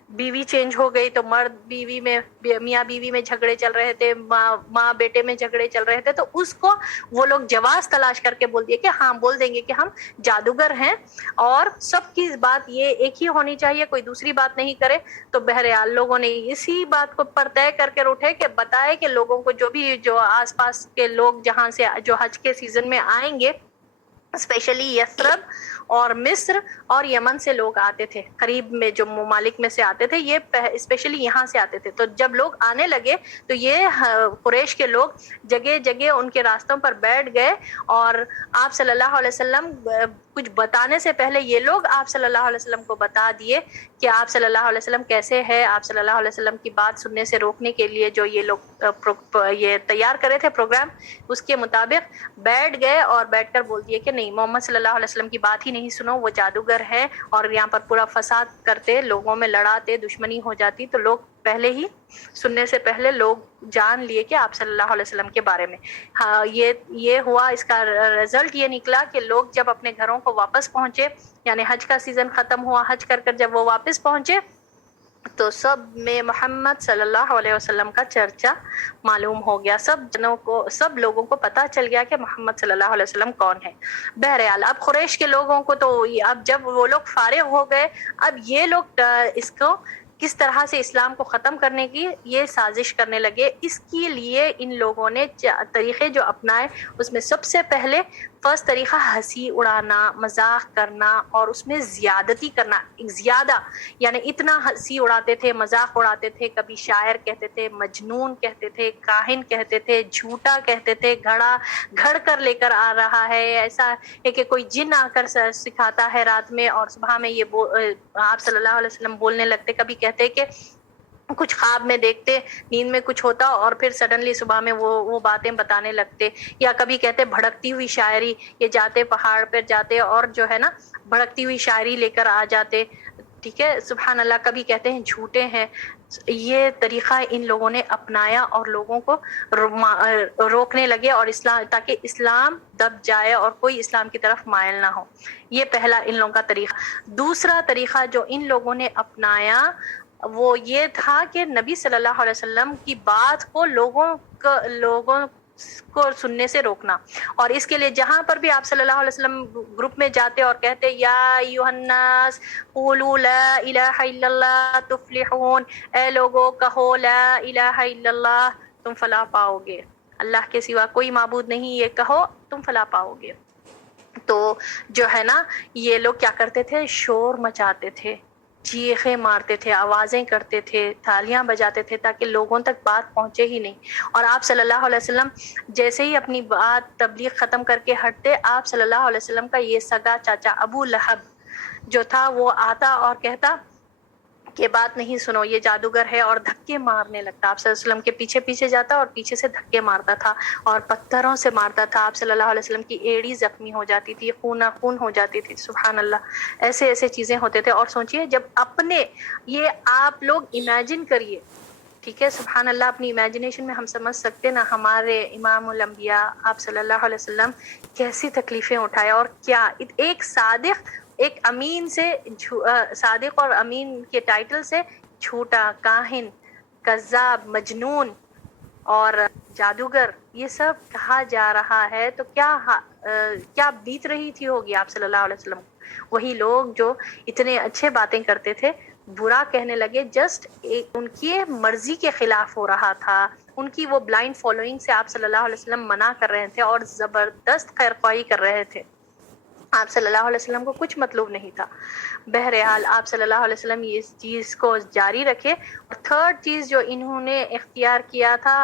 بیوی چینج ہو گئی تو مرد بیوی میں، میاں بیوی میں جھگڑے چل رہے تھے، ماں بیٹے میں جھگڑے چل رہے تھے. تو اس کو وہ لوگ جواز تلاش کر کے بول دیے کہ ہاں بول دیں گے کہ ہم جادوگر ہیں، اور سب کی بات یہ ایک ہی ہونی چاہیے، کوئی دوسری بات نہیں کرے. تو بہرحال لوگوں نے اسی بات کو پر طے کر کے اٹھے کہ بتائے کہ لوگوں کو جو آس پاس کے لوگ جہاں سے جو حج کے سیزن میں آئیں گے، اسپیشلی یثرب اور مصر اور یمن سے لوگ آتے تھے، قریب میں جو ممالک میں سے آتے تھے، یہ اسپیشلی یہاں سے آتے تھے. تو جب لوگ آنے لگے تو یہ قریش کے لوگ جگہ جگہ ان کے راستوں پر بیٹھ گئے، اور آپ صلی اللہ علیہ وسلم کچھ بتانے سے پہلے یہ لوگ آپ صلی اللہ علیہ وسلم کو بتا دیے کہ آپ صلی اللہ علیہ وسلم کیسے ہے. آپ صلی اللہ علیہ وسلم کی بات سننے سے روکنے کے لیے جو یہ لوگ یہ تیار کرے تھے پروگرام، اس کے مطابق بیٹھ گئے اور بیٹھ کر بول دیے کہ نہیں، محمد صلی اللہ علیہ وسلم کی بات ہی نہیں سنو، وہ جادوگر ہے. اور یہاں پر پورا فساد کرتے، لوگوں میں لڑاتے، دشمنی ہو جاتی. تو لوگ پہلے ہی سننے سے پہلے لوگ جان لیے کہ آپ صلی اللہ علیہ وسلم کے بارے میں. ہاں یہ ہوا، اس کا رزلٹ یہ نکلا کہ لوگ جب اپنے گھروں کو واپس پہنچے، یعنی حج کا سیزن ختم ہوا، حج کر جب وہ واپس پہنچے تو سب میں محمد صلی اللہ علیہ وسلم کا چرچا معلوم ہو گیا. سب لوگوں کو پتہ چل گیا کہ محمد صلی اللہ علیہ وسلم کون ہے. بہرحال اب قریش کے لوگوں کو تو اب جب وہ لوگ فارغ ہو گئے، اب یہ لوگ اس کو کس طرح سے اسلام کو ختم کرنے کی یہ سازش کرنے لگے. اس کے لیے ان لوگوں نے طریقے جو اپنائے، اس میں سب سے پہلے فرسٹ طریقہ ہنسی اڑانا، مذاق کرنا، اور اس میں زیادتی کرنا. زیادہ یعنی اتنا ہنسی اڑاتے تھے، مذاق اڑاتے تھے، کبھی شاعر کہتے تھے، مجنون کہتے تھے، کاہن کہتے تھے، جھوٹا کہتے تھے، گھڑ کر لے کر آ رہا ہے، ایسا ہے کہ کوئی جن آ کر سکھاتا ہے رات میں اور صبح میں یہ آپ صلی اللہ علیہ وسلم بولنے لگتے. کبھی کہتے کہ کچھ خواب میں دیکھتے، نیند میں کچھ ہوتا اور پھر سڈنلی صبح میں وہ باتیں بتانے لگتے. یا کبھی کہتے بھڑکتی ہوئی شاعری، یہ جاتے پہاڑ پر جاتے اور جو ہے نا بھڑکتی ہوئی شاعری لے کر آ جاتے. ٹھیک ہے، سبحان اللہ. کبھی کہتے ہیں جھوٹے ہیں. یہ طریقہ ان لوگوں نے اپنایا اور لوگوں کو روکنے لگے، اور اسلام تاکہ اسلام دب جائے اور کوئی اسلام کی طرف مائل نہ ہو. یہ پہلا ان لوگوں کا طریقہ. دوسرا طریقہ جو ان لوگوں نے اپنایا وہ یہ تھا کہ نبی صلی اللہ علیہ وسلم کی بات کو لوگوں کو سننے سے روکنا. اور اس کے لیے جہاں پر بھی آپ صلی اللہ علیہ وسلم گروپ میں جاتے اور کہتے یا ایھا الناس قولوا لا الہ الا اللہ تفلحون، اے لوگو کہو لا الہ الا اللہ، تم فلاح پاؤ گے. اللہ کے سوا کوئی معبود نہیں، یہ کہو تم فلاح پاؤ گے. تو جو ہے نا یہ لوگ کیا کرتے تھے، شور مچاتے تھے، چیخیں مارتے تھے، آوازیں کرتے تھے، تالیاں بجاتے تھے تاکہ لوگوں تک بات پہنچے ہی نہیں. اور آپ صلی اللہ علیہ وسلم جیسے ہی اپنی بات تبلیغ ختم کر کے ہٹتے، آپ صلی اللہ علیہ وسلم کا یہ سگا چاچا ابو لہب جو تھا وہ آتا اور کہتا کہ بات نہیں سنو یہ جادوگر ہے، اور دھکے مارنے لگتا، آپ صلی اللہ علیہ وسلم کے پیچھے پیچھے جاتا اور پیچھے سے دھکے مارتا تھا اور پتھروں سے مارتا تھا، آپ صلی اللہ علیہ وسلم کی ایڑی زخمی ہو جاتی تھی، خون خون ہو جاتی تھی، سبحان اللہ، ایسے ایسے چیزیں ہوتے تھے۔ اور سوچئے جب اپنے، یہ آپ لوگ امیجن کریے، ٹھیک ہے، سبحان اللہ، اپنی امیجنیشن میں ہم سمجھ سکتے نا ہمارے امام الانبیاء آپ صلی اللہ علیہ وسلم کیسی تکلیفیں اٹھائے، اور کیا ایک صادق، ایک امین سے، صادق اور امین کے ٹائٹل سے جھوٹا، کاہن، کذاب، مجنون اور جادوگر یہ سب کہا جا رہا ہے، تو کیا بیت رہی تھی ہوگی آپ صلی اللہ علیہ وسلم کو۔ وہی لوگ جو اتنے اچھے باتیں کرتے تھے برا کہنے لگے، جسٹ ان کی مرضی کے خلاف ہو رہا تھا، ان کی وہ بلائنڈ فالوئنگ سے آپ صلی اللہ علیہ وسلم منع کر رہے تھے اور زبردست خیرخواہی کر رہے تھے، آپ صلی اللہ علیہ وسلم کو کچھ مطلوب نہیں تھا۔ بہرحال آپ صلی اللہ علیہ وسلم اس چیز کو جاری رکھے۔ اور تھرڈ چیز جو انہوں نے اختیار کیا تھا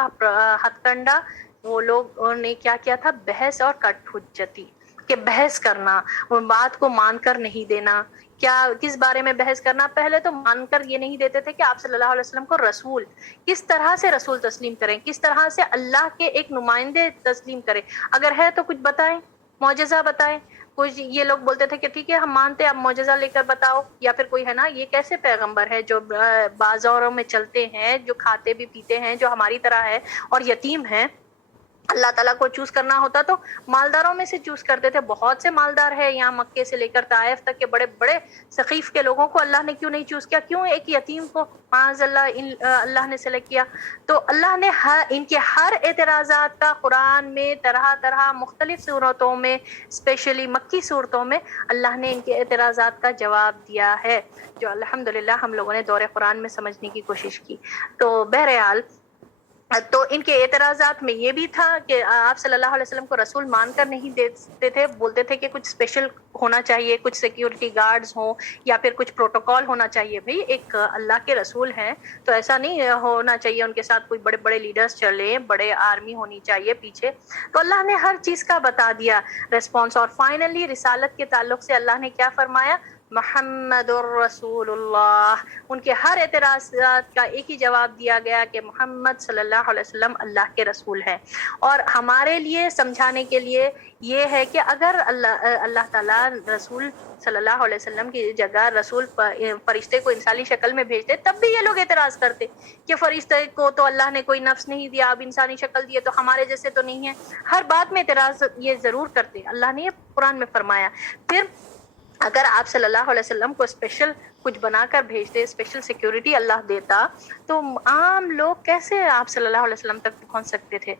ہتھ کنڈا، وہ لوگوں نے کیا کیا تھا، بحث اور کٹ حجتی، کہ بحث کرنا، وہ بات کو مان کر نہیں دینا۔ کیا کس بارے میں بحث کرنا؟ پہلے تو مان کر یہ نہیں دیتے تھے کہ آپ صلی اللہ علیہ وسلم کو رسول، کس طرح سے رسول تسلیم کریں، کس طرح سے اللہ کے ایک نمائندے تسلیم کریں، اگر ہے تو کچھ بتائیں، معجزہ بتائیں۔ کچھ یہ لوگ بولتے تھے کہ ٹھیک ہے ہم مانتے، اب معجزہ لے کر بتاؤ، یا پھر کوئی ہے نا یہ کیسے پیغمبر ہے جو بازاروں میں چلتے ہیں، جو کھاتے بھی پیتے ہیں، جو ہماری طرح ہے اور یتیم ہے۔ اللہ تعالیٰ کو چوز کرنا ہوتا تو مالداروں میں سے چوز کرتے تھے، بہت سے مالدار ہے یہاں مکے سے لے کر طائف تک کے بڑے بڑے ثقیف کے لوگوں کو اللہ نے کیوں نہیں چوز کیا؟ کیوں ایک یتیم کو معاذ اللہ اللہ نے سلیکٹ کیا؟ تو اللہ نے ان کے ہر اعتراضات کا قرآن میں طرح طرح مختلف صورتوں میں، اسپیشلی مکی صورتوں میں اللہ نے ان کے اعتراضات کا جواب دیا ہے، جو الحمدللہ ہم لوگوں نے دور قرآن میں سمجھنے کی کوشش کی۔ تو بہرحال تو ان کے اعتراضات میں یہ بھی تھا کہ آپ صلی اللہ علیہ وسلم کو رسول مان کر نہیں دیتے تھے، بولتے تھے کہ کچھ اسپیشل ہونا چاہیے، کچھ سیکیورٹی گارڈز ہوں یا پھر کچھ پروٹوکول ہونا چاہیے، بھئی ایک اللہ کے رسول ہیں تو ایسا نہیں ہونا چاہیے ان کے ساتھ کوئی بڑے بڑے لیڈرز چلے، بڑے آرمی ہونی چاہیے پیچھے۔ تو اللہ نے ہر چیز کا بتا دیا ریسپانس، اور فائنلی رسالت کے تعلق سے اللہ نے کیا فرمایا؟ محمد الرسول اللہ۔ ان کے ہر اعتراضات کا ایک ہی جواب دیا گیا کہ محمد صلی اللہ علیہ وسلم اللہ کے رسول ہیں۔ اور ہمارے لیے سمجھانے کے لیے یہ ہے کہ اگر اللہ تعالیٰ رسول صلی اللہ علیہ وسلم کی جگہ رسول فرشتے کو انسانی شکل میں بھیجتے، تب بھی یہ لوگ اعتراض کرتے کہ فرشتے کو تو اللہ نے کوئی نفس نہیں دیا، اب انسانی شکل دیے تو ہمارے جیسے تو نہیں ہے۔ ہر بات میں اعتراض یہ ضرور کرتے، اللہ نے یہ قرآن میں فرمایا۔ پھر اگر آپ صلی اللہ علیہ وسلم کو اسپیشل کچھ بنا کر بھیجتے، اسپیشل سیکیورٹی اللہ دیتا، تو عام لوگ کیسے آپ صلی اللہ علیہ وسلم تک پہنچ سکتے تھے؟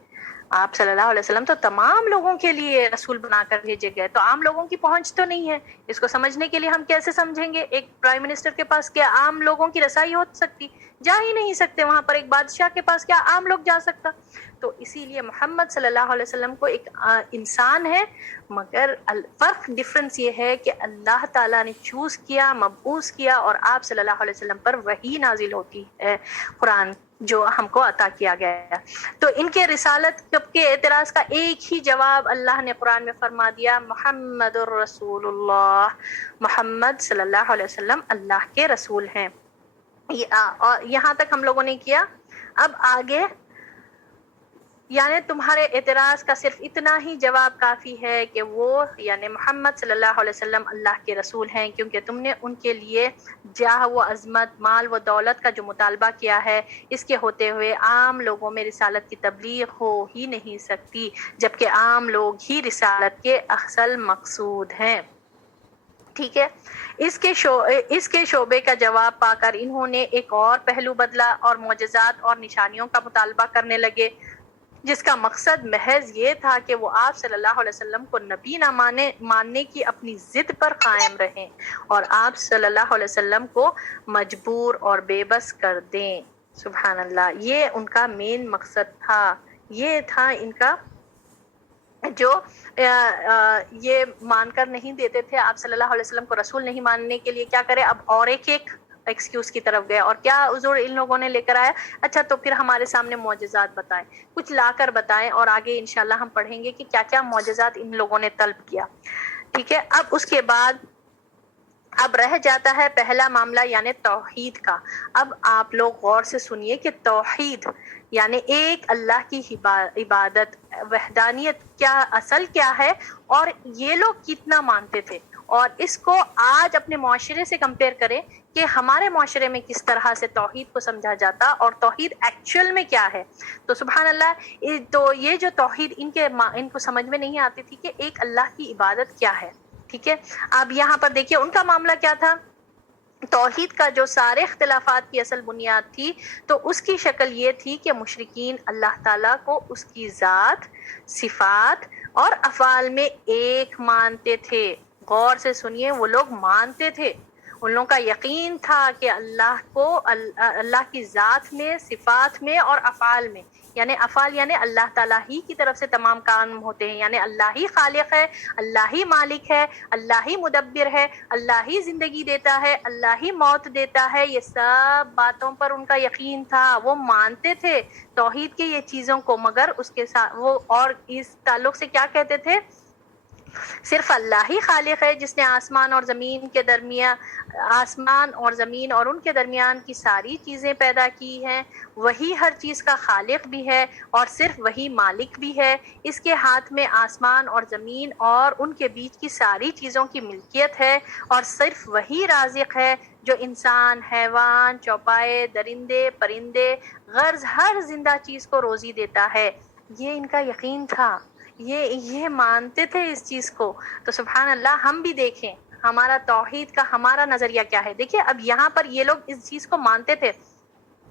آپ صلی اللہ علیہ وسلم تو تمام لوگوں کے لیے رسول بنا کر بھیجے گئے، تو عام لوگوں کی پہنچ تو نہیں ہے۔ اس کو سمجھنے کے لیے ہم کیسے سمجھیں گے؟ ایک پرائم منسٹر کے پاس کیا عام لوگوں کی رسائی ہو سکتی؟ جا ہی نہیں سکتے وہاں پر۔ ایک بادشاہ کے پاس کیا عام لوگ جا سکتا؟ تو اسی لیے محمد صلی اللہ علیہ وسلم کو ایک انسان ہے، مگر فرق ڈفرنس یہ ہے کہ اللہ تعالیٰ نے چوز کیا، مبعوث کیا، اور آپ صلی اللہ علیہ وسلم پر وحی نازل ہوتی ہے، قرآن جو ہم کو عطا کیا گیا ہے۔ تو ان کے رسالت کے اعتراض کا ایک ہی جواب اللہ نے قرآن میں فرما دیا، محمد الرسول اللہ، محمد صلی اللہ علیہ وسلم اللہ کے رسول ہیں۔ اور یہاں تک ہم لوگوں نے کیا۔ اب آگے، یعنی تمہارے اعتراض کا صرف اتنا ہی جواب کافی ہے کہ وہ یعنی محمد صلی اللہ علیہ وسلم اللہ کے رسول ہیں، کیونکہ تم نے ان کے لیے جاہ و عظمت، مال و دولت کا جو مطالبہ کیا ہے، اس کے ہوتے ہوئے عام لوگوں میں رسالت کی تبلیغ ہو ہی نہیں سکتی، جبکہ عام لوگ ہی رسالت کے اصل مقصود ہیں۔ ٹھیک ہے، اس کے شعبے کا جواب پا کر انہوں نے ایک اور پہلو بدلا اور معجزات اور نشانیوں کا مطالبہ کرنے لگے، جس کا مقصد محض یہ تھا کہ وہ آپ صلی اللہ علیہ وسلم کو نبی نہ ماننے کی اپنی ضد پر قائم رہیں اور آپ صلی اللہ علیہ وسلم کو مجبور اور بے بس کر دیں۔ سبحان اللہ، یہ ان کا مین مقصد تھا، یہ تھا ان کا، جو یہ مان کر نہیں دیتے تھے آپ صلی اللہ علیہ وسلم کو رسول نہیں ماننے کے لیے کیا کرے؟ اب اور ایک ایکسکیوز کی طرف گئے، اور کیا عذر ان لوگوں نے لے کر آیا؟ اچھا تو پھر ہمارے سامنے معجزات بتائیں، کچھ لا کر بتائیں، اور آگے انشاءاللہ ہم پڑھیں گے کہ کیا کیا معجزات ان لوگوں نے طلب کیا۔ ٹھیک ہے، اب اس کے بعد اب رہ جاتا ہے پہلا معاملہ یعنی توحید کا۔ اب آپ لوگ غور سے سنیے کہ توحید یعنی ایک اللہ کی عبادت، وحدانیت کیا، اصل کیا ہے، اور یہ لوگ کتنا مانتے تھے، اور اس کو آج اپنے معاشرے سے کمپیئر کریں کہ ہمارے معاشرے میں کس طرح سے توحید کو سمجھا جاتا اور توحید ایکچوئل میں کیا ہے۔ تو سبحان اللہ، تو یہ جو توحید ان کو سمجھ میں نہیں آتی تھی کہ ایک اللہ کی عبادت کیا ہے، ٹھیک ہے۔ اب یہاں پر دیکھیے ان کا معاملہ کیا تھا۔ توحید کا جو سارے اختلافات کی اصل بنیاد تھی، تو اس کی شکل یہ تھی کہ مشرکین اللہ تعالیٰ کو اس کی ذات، صفات اور افعال میں ایک مانتے تھے۔ غور سے سنیے، وہ لوگ مانتے تھے، ان لوگوں کا یقین تھا کہ اللہ کی ذات میں، صفات میں اور افعال میں، یعنی افعال یعنی اللہ تعالیٰ ہی کی طرف سے تمام کام ہوتے ہیں، یعنی اللہ ہی خالق ہے، اللہ ہی مالک ہے، اللہ ہی مدبر ہے، اللہ ہی زندگی دیتا ہے، اللہ ہی موت دیتا ہے۔ یہ سب باتوں پر ان کا یقین تھا، وہ مانتے تھے توحید کے یہ چیزوں کو، مگر اس کے ساتھ وہ اور اس تعلق سے کیا کہتے تھے، صرف اللہ ہی خالق ہے جس نے آسمان اور زمین اور ان کے درمیان کی ساری چیزیں پیدا کی ہیں، وہی ہر چیز کا خالق بھی ہے اور صرف وہی مالک بھی ہے۔ اس کے ہاتھ میں آسمان اور زمین اور ان کے بیچ کی ساری چیزوں کی ملکیت ہے، اور صرف وہی رازق ہے جو انسان، حیوان، چوپائے، درندے، پرندے، غرض ہر زندہ چیز کو روزی دیتا ہے۔ یہ ان کا یقین تھا، یہ مانتے تھے اس چیز کو۔ تو سبحان اللہ، ہم بھی دیکھیں ہمارا توحید کا ہمارا نظریہ کیا ہے۔ دیکھیں اب یہاں پر یہ لوگ اس چیز کو مانتے تھے،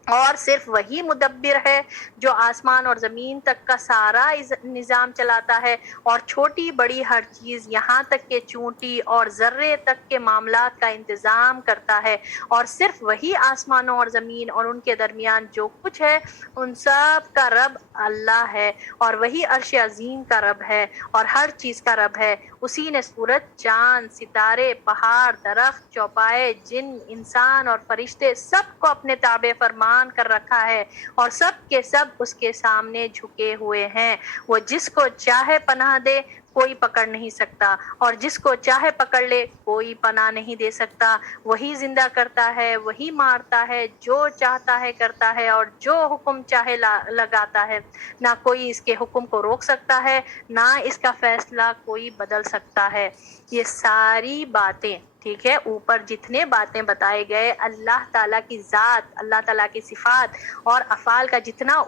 اور صرف وہی مدبر ہے جو آسمان اور زمین تک کا سارا نظام چلاتا ہے، اور چھوٹی بڑی ہر چیز یہاں تک کہ چونٹی اور ذرے تک کے معاملات کا انتظام کرتا ہے، اور صرف وہی آسمانوں اور زمین اور ان کے درمیان جو کچھ ہے ان سب کا رب اللہ ہے، اور وہی عرش عظیم کا رب ہے اور ہر چیز کا رب ہے۔ اسی نے سورج، چاند، ستارے، پہاڑ، درخت، چوپائے، جن، انسان اور فرشتے سب کو اپنے تابع فرمان کر رکھا ہے، اور سب کے سب اس کے سامنے جھکے ہوئے ہیں۔ وہ جس کو چاہے پناہ دے، کوئی پکڑ نہیں سکتا، اور جس کو چاہے پکڑ لے، کوئی پناہ نہیں دے سکتا۔ وہی زندہ کرتا ہے، وہی مارتا ہے، جو چاہتا ہے کرتا ہے، اور جو حکم چاہے لگاتا ہے۔ نہ کوئی اس کے حکم کو روک سکتا ہے، نہ اس کا فیصلہ کوئی بدل سکتا ہے۔ یہ ساری باتیں، ٹھیک ہے، اوپر جتنے باتیں بتائے گئے، اللہ تعالیٰ کی ذات، اللہ تعالیٰ کی صفات اور افعال کا جتنا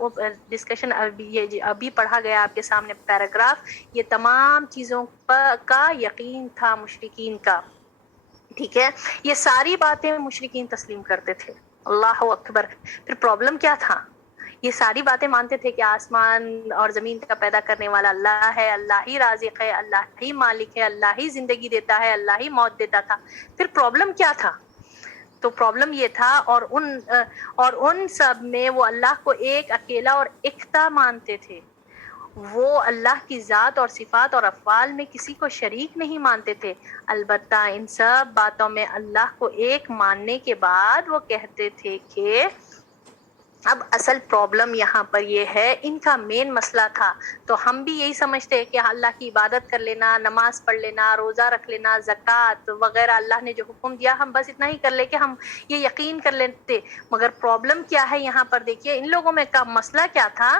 ڈسکشن ابھی پڑھا گیا آپ کے سامنے پیراگراف، یہ تمام چیزوں کا یقین تھا مشرکین کا، ٹھیک ہے۔ یہ ساری باتیں مشرکین تسلیم کرتے تھے۔ اللہ اکبر۔ پھر پرابلم کیا تھا؟ یہ ساری باتیں مانتے تھے کہ آسمان اور زمین کا پیدا کرنے والا اللہ ہے، اللہ ہی رازق ہے، اللہ ہی مالک ہے، اللہ ہی زندگی دیتا ہے، اللہ ہی موت دیتا تھا۔ پھر پرابلم کیا تھا؟ تو پرابلم یہ تھا، اور ان سب میں وہ اللہ کو ایک اکیلا اور اکتا مانتے تھے۔ وہ اللہ کی ذات اور صفات اور افعال میں کسی کو شریک نہیں مانتے تھے۔ البتہ ان سب باتوں میں اللہ کو ایک ماننے کے بعد وہ کہتے تھے کہ اب اصل پرابلم یہاں پر یہ ہے، ان کا مین مسئلہ تھا۔ تو ہم بھی یہی سمجھتے ہیں کہ اللہ کی عبادت کر لینا، نماز پڑھ لینا، روزہ رکھ لینا، زکوٰۃ وغیرہ اللہ نے جو حکم دیا ہم بس اتنا ہی کر لے کہ ہم یہ یقین کر لیتے۔ مگر پرابلم کیا ہے یہاں پر؟ دیکھیے ان لوگوں میں کا مسئلہ کیا تھا۔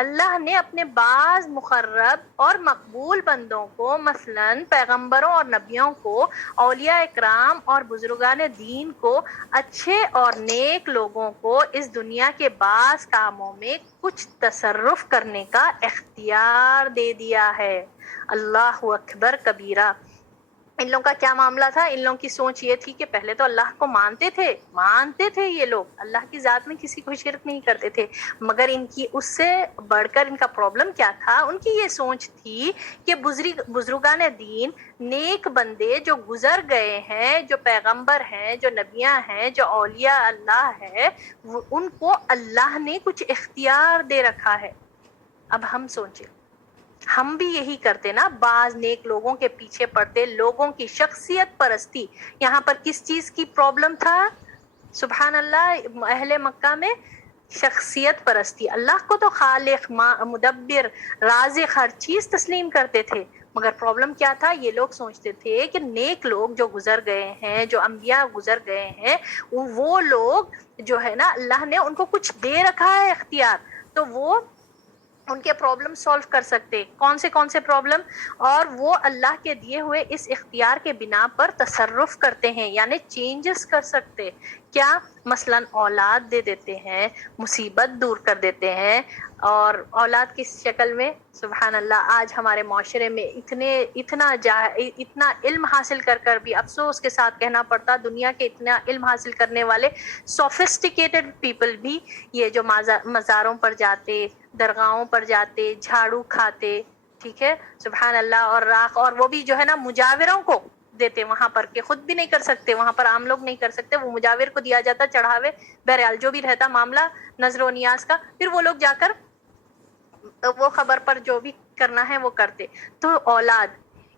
اللہ نے اپنے بعض مقرب اور مقبول بندوں کو، مثلاً پیغمبروں اور نبیوں کو، اولیاء اکرام اور بزرگان دین کو، اچھے اور نیک لوگوں کو اس دنیا کے بعض کاموں میں کچھ تصرف کرنے کا اختیار دے دیا ہے۔ اللہ اکبر کبیرہ۔ ان لوگوں کا کیا معاملہ تھا؟ ان لوگوں کی سوچ یہ تھی کہ پہلے تو اللہ کو مانتے تھے یہ لوگ، اللہ کی ذات میں کسی کو شرک نہیں کرتے تھے، مگر ان کی اس سے بڑھ کر ان کا پرابلم کیا تھا؟ ان کی یہ سوچ تھی کہ بزرگان دین، نیک بندے جو گزر گئے ہیں، جو پیغمبر ہیں، جو نبیاں ہیں، جو اولیاء اللہ ہے، ان کو اللہ نے کچھ اختیار دے رکھا ہے۔ اب ہم سوچیں، ہم بھی یہی کرتے نا، بعض نیک لوگوں کے پیچھے پڑتے، لوگوں کی شخصیت پرستی۔ یہاں پر کس چیز کی پرابلم تھا؟ سبحان اللہ، اہل مکہ میں شخصیت پرستی. اللہ کو تو خالق، مدبر، رازق ہر چیز تسلیم کرتے تھے، مگر پرابلم کیا تھا؟ یہ لوگ سوچتے تھے کہ نیک لوگ جو گزر گئے ہیں، جو انبیاء گزر گئے ہیں، وہ لوگ جو ہے نا اللہ نے ان کو کچھ دے رکھا ہے اختیار، تو وہ ان کے پرابلم سالو کر سکتے. کون سے پرابلم؟ اور وہ اللہ کے دیے ہوئے اس اختیار کے بنا پر تصرف کرتے ہیں، یعنی چینجز کر سکتے. کیا؟ مثلا اولاد دے دیتے ہیں، مصیبت دور کر دیتے ہیں. اور اولاد کس شکل میں؟ سبحان اللہ، آج ہمارے معاشرے میں اتنا علم حاصل کر بھی افسوس کے ساتھ کہنا پڑتا، دنیا کے اتنا علم حاصل کرنے والے سوفسٹیکیٹڈ پیپل بھی یہ جو مزاروں پر جاتے، درگاہوں پر جاتے، جھاڑو کھاتے، ٹھیک ہے، سبحان اللہ، اور راکھ، اور وہ بھی جو ہے نا مجاوروں کو دیتے وہاں پر، کہ خود بھی نہیں کر سکتے، وہاں پر عام لوگ نہیں کر سکتے، وہ مجاور کو دیا جاتا چڑھاوے. بہرحال جو بھی رہتا معاملہ نظر و نیاز کا، پھر وہ لوگ جا کر وہ خبر پر جو بھی کرنا ہے وہ کرتے. تو اولاد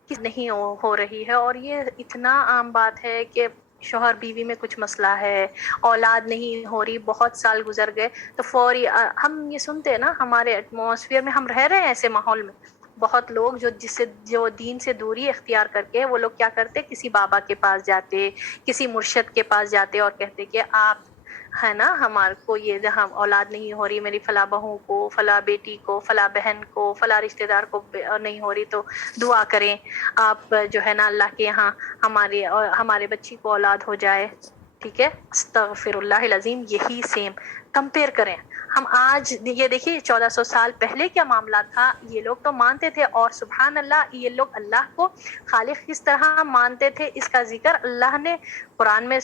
کی نہیں ہو رہی ہے، اور یہ اتنا عام بات ہے کہ شوہر بیوی میں کچھ مسئلہ ہے، اولاد نہیں ہو رہی، بہت سال گزر گئے، تو فوری ہم یہ سنتے ہیں نا، ہمارے ایٹماسفیئر میں ہم رہ رہے ہیں ایسے ماحول میں، بہت لوگ جو دین سے دوری اختیار کر کے وہ لوگ کیا کرتے، کسی بابا کے پاس جاتے، کسی مرشد کے پاس جاتے، اور کہتے کہ آپ ہے نا ہمارے کو یہ اولاد نہیں ہو رہی، میری فلاں بہو کو، فلاں بیٹی کو، فلاں بہن کو، فلاں رشتہ دار کو نہیں ہو رہی، تو دعا کریں آپ جو ہے نا اللہ کے یہاں ہمارے بچی کو اولاد ہو جائے. ٹھیک ہے، استغفر اللہ العظیم. یہی سیم کمپیئر کریں ہم آج، یہ دیکھیے 1400 سال پہلے کیا معاملہ تھا. یہ لوگ تو مانتے تھے، اور سبحان اللہ یہ لوگ اللہ کو خالق کس طرح مانتے تھے، اس کا ذکر اللہ نے قرآن میں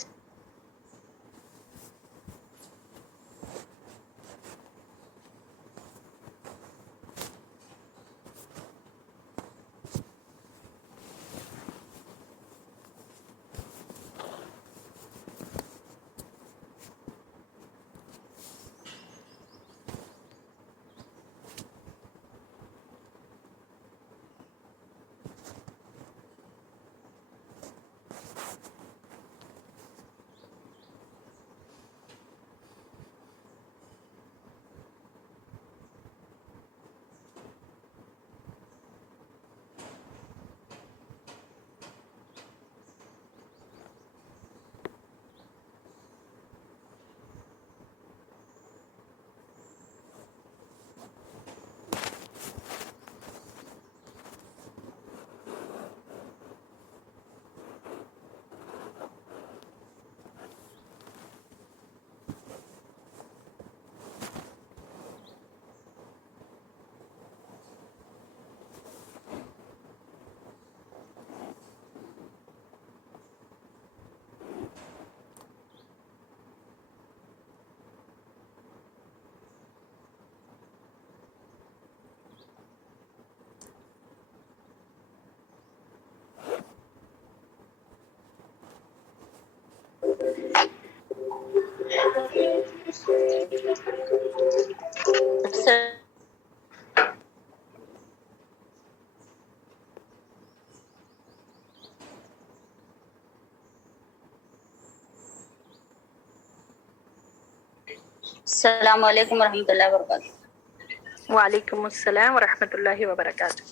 السلام علیکم ورحمۃ اللہ وبرکاتہ. وعلیکم السلام ورحمۃ اللہ وبرکاتہ.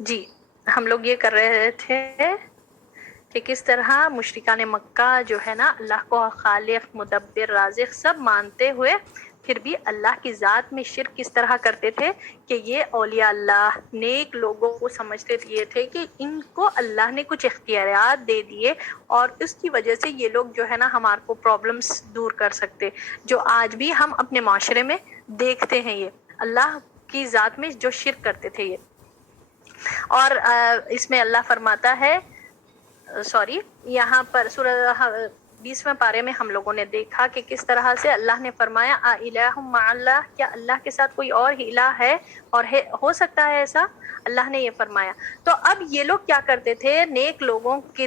جی ہم لوگ یہ کر رہے تھے کہ کس طرح مشرکان مکہ جو ہے نا اللہ کو خالق، مدبر، رازق سب مانتے ہوئے پھر بھی اللہ کی ذات میں شرک کس طرح کرتے تھے، کہ یہ اولیاء اللہ نیک لوگوں کو سمجھتے تھے کہ ان کو اللہ نے کچھ اختیارات دے دیے، اور اس کی وجہ سے یہ لوگ جو ہے نا ہمارے کو پرابلمس دور کر سکتے، جو آج بھی ہم اپنے معاشرے میں دیکھتے ہیں. یہ اللہ کی ذات میں جو شرک کرتے تھے یہ. اور اس میں اللہ فرماتا ہے، یہاں پر سورہ 20ویں پارے میں ہم لوگوں نے دیکھا کہ کس طرح سے اللہ نے فرمایا الہ مع اللہ، کیا اللہ کے ساتھ کوئی اور ہی الہ ہے، اور ہو سکتا ہے ایسا؟ اللہ نے یہ فرمایا. تو اب یہ لوگ کیا کرتے تھے، نیک لوگوں کی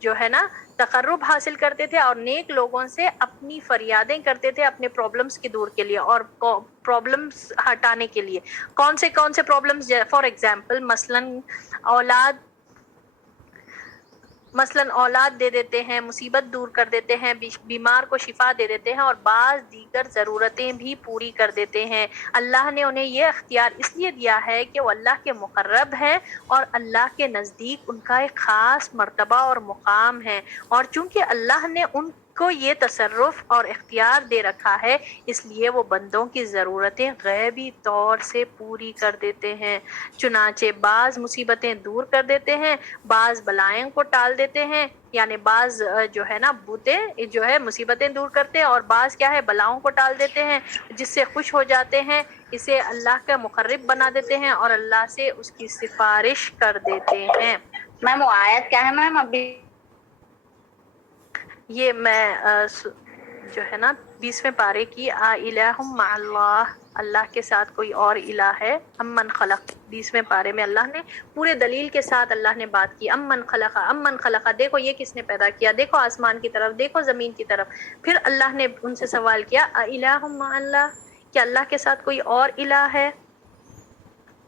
جو ہے نا تقرب حاصل کرتے تھے، اور نیک لوگوں سے اپنی فریادیں کرتے تھے اپنے پرابلمس کی دور کے لیے اور پرابلمس ہٹانے کے لیے. کون سے پرابلمس؟ فار ایگزامپل مثلا اولاد مثلاً اولاد دے دیتے ہیں، مصیبت دور کر دیتے ہیں، بیمار کو شفا دے دیتے ہیں، اور بعض دیگر ضرورتیں بھی پوری کر دیتے ہیں۔ اللہ نے انہیں یہ اختیار اس لیے دیا ہے کہ وہ اللہ کے مقرب ہیں اور اللہ کے نزدیک ان کا ایک خاص مرتبہ اور مقام ہے، اور چونکہ اللہ نے ان کو یہ تصرف اور اختیار دے رکھا ہے، اس لیے وہ بندوں کی ضرورتیں غیبی طور سے پوری کر دیتے ہیں۔ چنانچہ بعض مصیبتیں دور کر دیتے ہیں، بعض بلائیں کو ٹال دیتے ہیں، یعنی بعض جو ہے نا بوتے جو ہے مصیبتیں دور کرتے ہیں، اور بعض کیا ہے بلاؤں کو ٹال دیتے ہیں، جس سے خوش ہو جاتے ہیں، اسے اللہ کا مقرب بنا دیتے ہیں اور اللہ سے اس کی سفارش کر دیتے ہیں۔ میم وہ آیت کیا ہے میم ابھی؟ یہ میں جو ہے نا 20ویں پارے کی الہ مع اللہ، اللہ کے ساتھ کوئی اور الہ ہے، امن خلق، 20ویں پارے میں اللہ نے پورے دلیل کے ساتھ اللہ نے بات کی، امن خلق، امن خلق، دیکھو یہ کس نے پیدا کیا، دیکھو آسمان کی طرف، دیکھو زمین کی طرف۔ پھر اللہ نے ان سے سوال کیا الہ مع اللہ، کہ اللہ کے ساتھ کوئی اور الہ ہے؟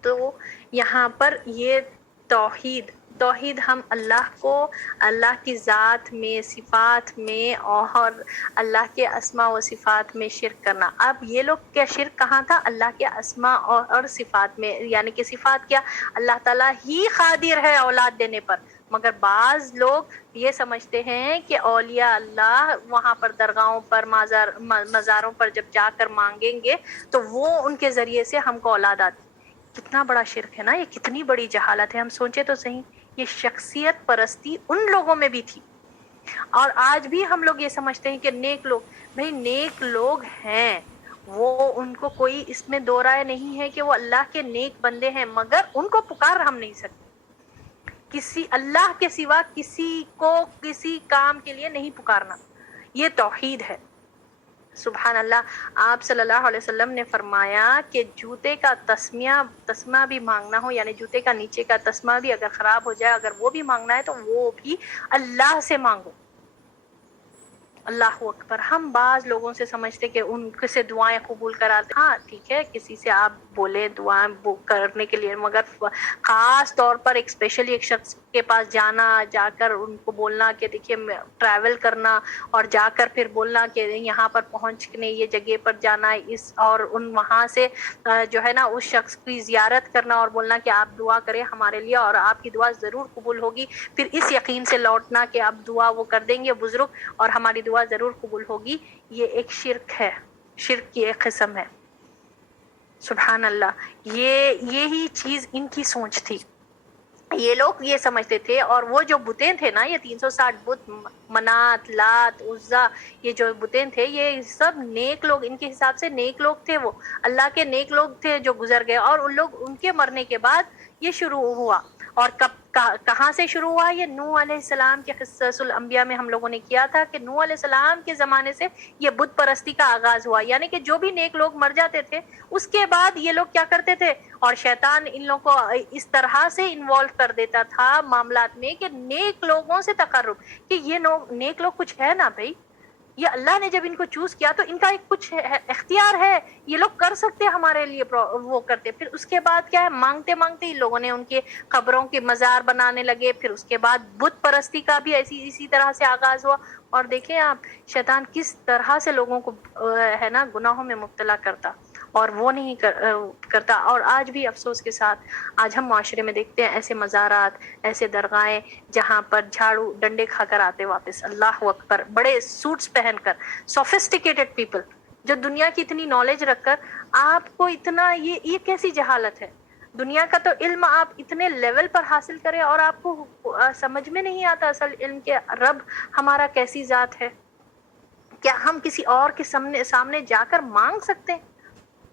تو یہاں پر یہ توحید ہم اللہ کو اللہ کی ذات میں، صفات میں اور اللہ کے اسماء و صفات میں شرک کرنا۔ اب یہ لوگ کیا شرک کہاں تھا؟ اللہ کے اسماء اور صفات میں، یعنی کہ صفات کیا؟ اللہ تعالیٰ ہی قادر ہے اولاد دینے پر، مگر بعض لوگ یہ سمجھتے ہیں کہ اولیاء اللہ وہاں پر درگاہوں پر، مزاروں پر جب جا کر مانگیں گے تو وہ ان کے ذریعے سے ہم کو اولاد آتی۔ کتنا بڑا شرک ہے نا یہ، کتنی بڑی جہالت ہے، ہم سوچے تو صحیح۔ یہ شخصیت پرستی ان لوگوں میں بھی تھی، اور آج بھی ہم لوگ یہ سمجھتے ہیں کہ نیک لوگ، بھئی نیک لوگ ہیں وہ، ان کو کوئی اس میں دو رائے نہیں ہے کہ وہ اللہ کے نیک بندے ہیں، مگر ان کو پکار ہم نہیں سکتے، کسی اللہ کے سوا کسی کو کسی کام کے لیے نہیں پکارنا، یہ توحید ہے۔ سبحان اللہ۔ آپ صلی اللہ علیہ وسلم نے فرمایا کہ جوتے کا تسمہ بھی مانگنا ہو، یعنی جوتے کا نیچے کا تسمہ بھی اگر خراب ہو جائے، اگر وہ بھی مانگنا ہے تو وہ بھی اللہ سے مانگو۔ اللہ اکبر۔ ہم بعض لوگوں سے سمجھتے کہ ان سے دعائیں قبول کراتے، ہاں ٹھیک ہے، کسی سے آپ بولیں دعائیں کرنے کے لیے، مگر خاص طور پر ایک اسپیشلی ایک شخص کے پاس جانا، جا کر ان کو بولنا کہ دیکھیے ٹریول کرنا، اور جا کر پھر بولنا کہ یہاں پر پہنچنے یہ جگہ پر جانا، اور وہاں سے جو ہے نا اس شخص کی زیارت کرنا اور بولنا کہ آپ دعا کریں ہمارے لیے اور آپ کی دعا ضرور قبول ہوگی، پھر اس یقین سے لوٹنا کہ اب دعا وہ کر دیں گے بزرگ اور ہماری دعا ضرور قبول ہوگی، یہ ایک شرک ہے، شرک کی ایک قسم ہے۔ سبحان اللہ۔ یہی چیز ان کی سوچ تھی، یہ لوگ یہ سمجھتے تھے، اور وہ جو بتیں تھے نا، یہ 360 بت، منات، لات، عزا، یہ جو بتیں تھے یہ سب نیک لوگ، ان کے حساب سے نیک لوگ تھے، وہ اللہ کے نیک لوگ تھے جو گزر گئے، اور ان کے مرنے کے بعد یہ شروع ہوا۔ اور کہاں سے شروع ہوا؟ یہ نوح علیہ السلام کے قصص الانبیاء میں ہم لوگوں نے کیا تھا کہ نوح علیہ السلام کے زمانے سے یہ بت پرستی کا آغاز ہوا، یعنی کہ جو بھی نیک لوگ مر جاتے تھے اس کے بعد یہ لوگ کیا کرتے تھے، اور شیطان ان لوگوں کو اس طرح سے انوالو کر دیتا تھا معاملات میں کہ نیک لوگوں سے تقرب، کہ یہ نیک لوگ کچھ ہے نا بھائی، یہ اللہ نے جب ان کو چوز کیا تو ان کا ایک کچھ اختیار ہے، یہ لوگ کر سکتے ہمارے لیے، وہ کرتے۔ پھر اس کے بعد کیا ہے، مانگتے مانگتے ان لوگوں نے ان کے قبروں کے مزار بنانے لگے، پھر اس کے بعد بت پرستی کا بھی اسی طرح سے آغاز ہوا۔ اور دیکھیں آپ شیطان کس طرح سے لوگوں کو ہے نا گناہوں میں مبتلا کرتا، اور وہ نہیں کرتا۔ اور آج بھی افسوس کے ساتھ آج ہم معاشرے میں دیکھتے ہیں ایسے مزارات، ایسے درگاہیں جہاں پر جھاڑو ڈنڈے کھا کر آتے واپس، اللہ اکبر، بڑے سوٹس پہن کر، سوفسٹیکیٹڈ پیپل جو دنیا کی اتنی نالج رکھ کر آپ کو اتنا، یہ کیسی جہالت ہے؟ دنیا کا تو علم آپ اتنے لیول پر حاصل کریں اور آپ کو سمجھ میں نہیں آتا اصل علم کے رب ہمارا کیسی ذات ہے؟ کیا ہم کسی اور کے سامنے جا کر مانگ سکتے ہیں؟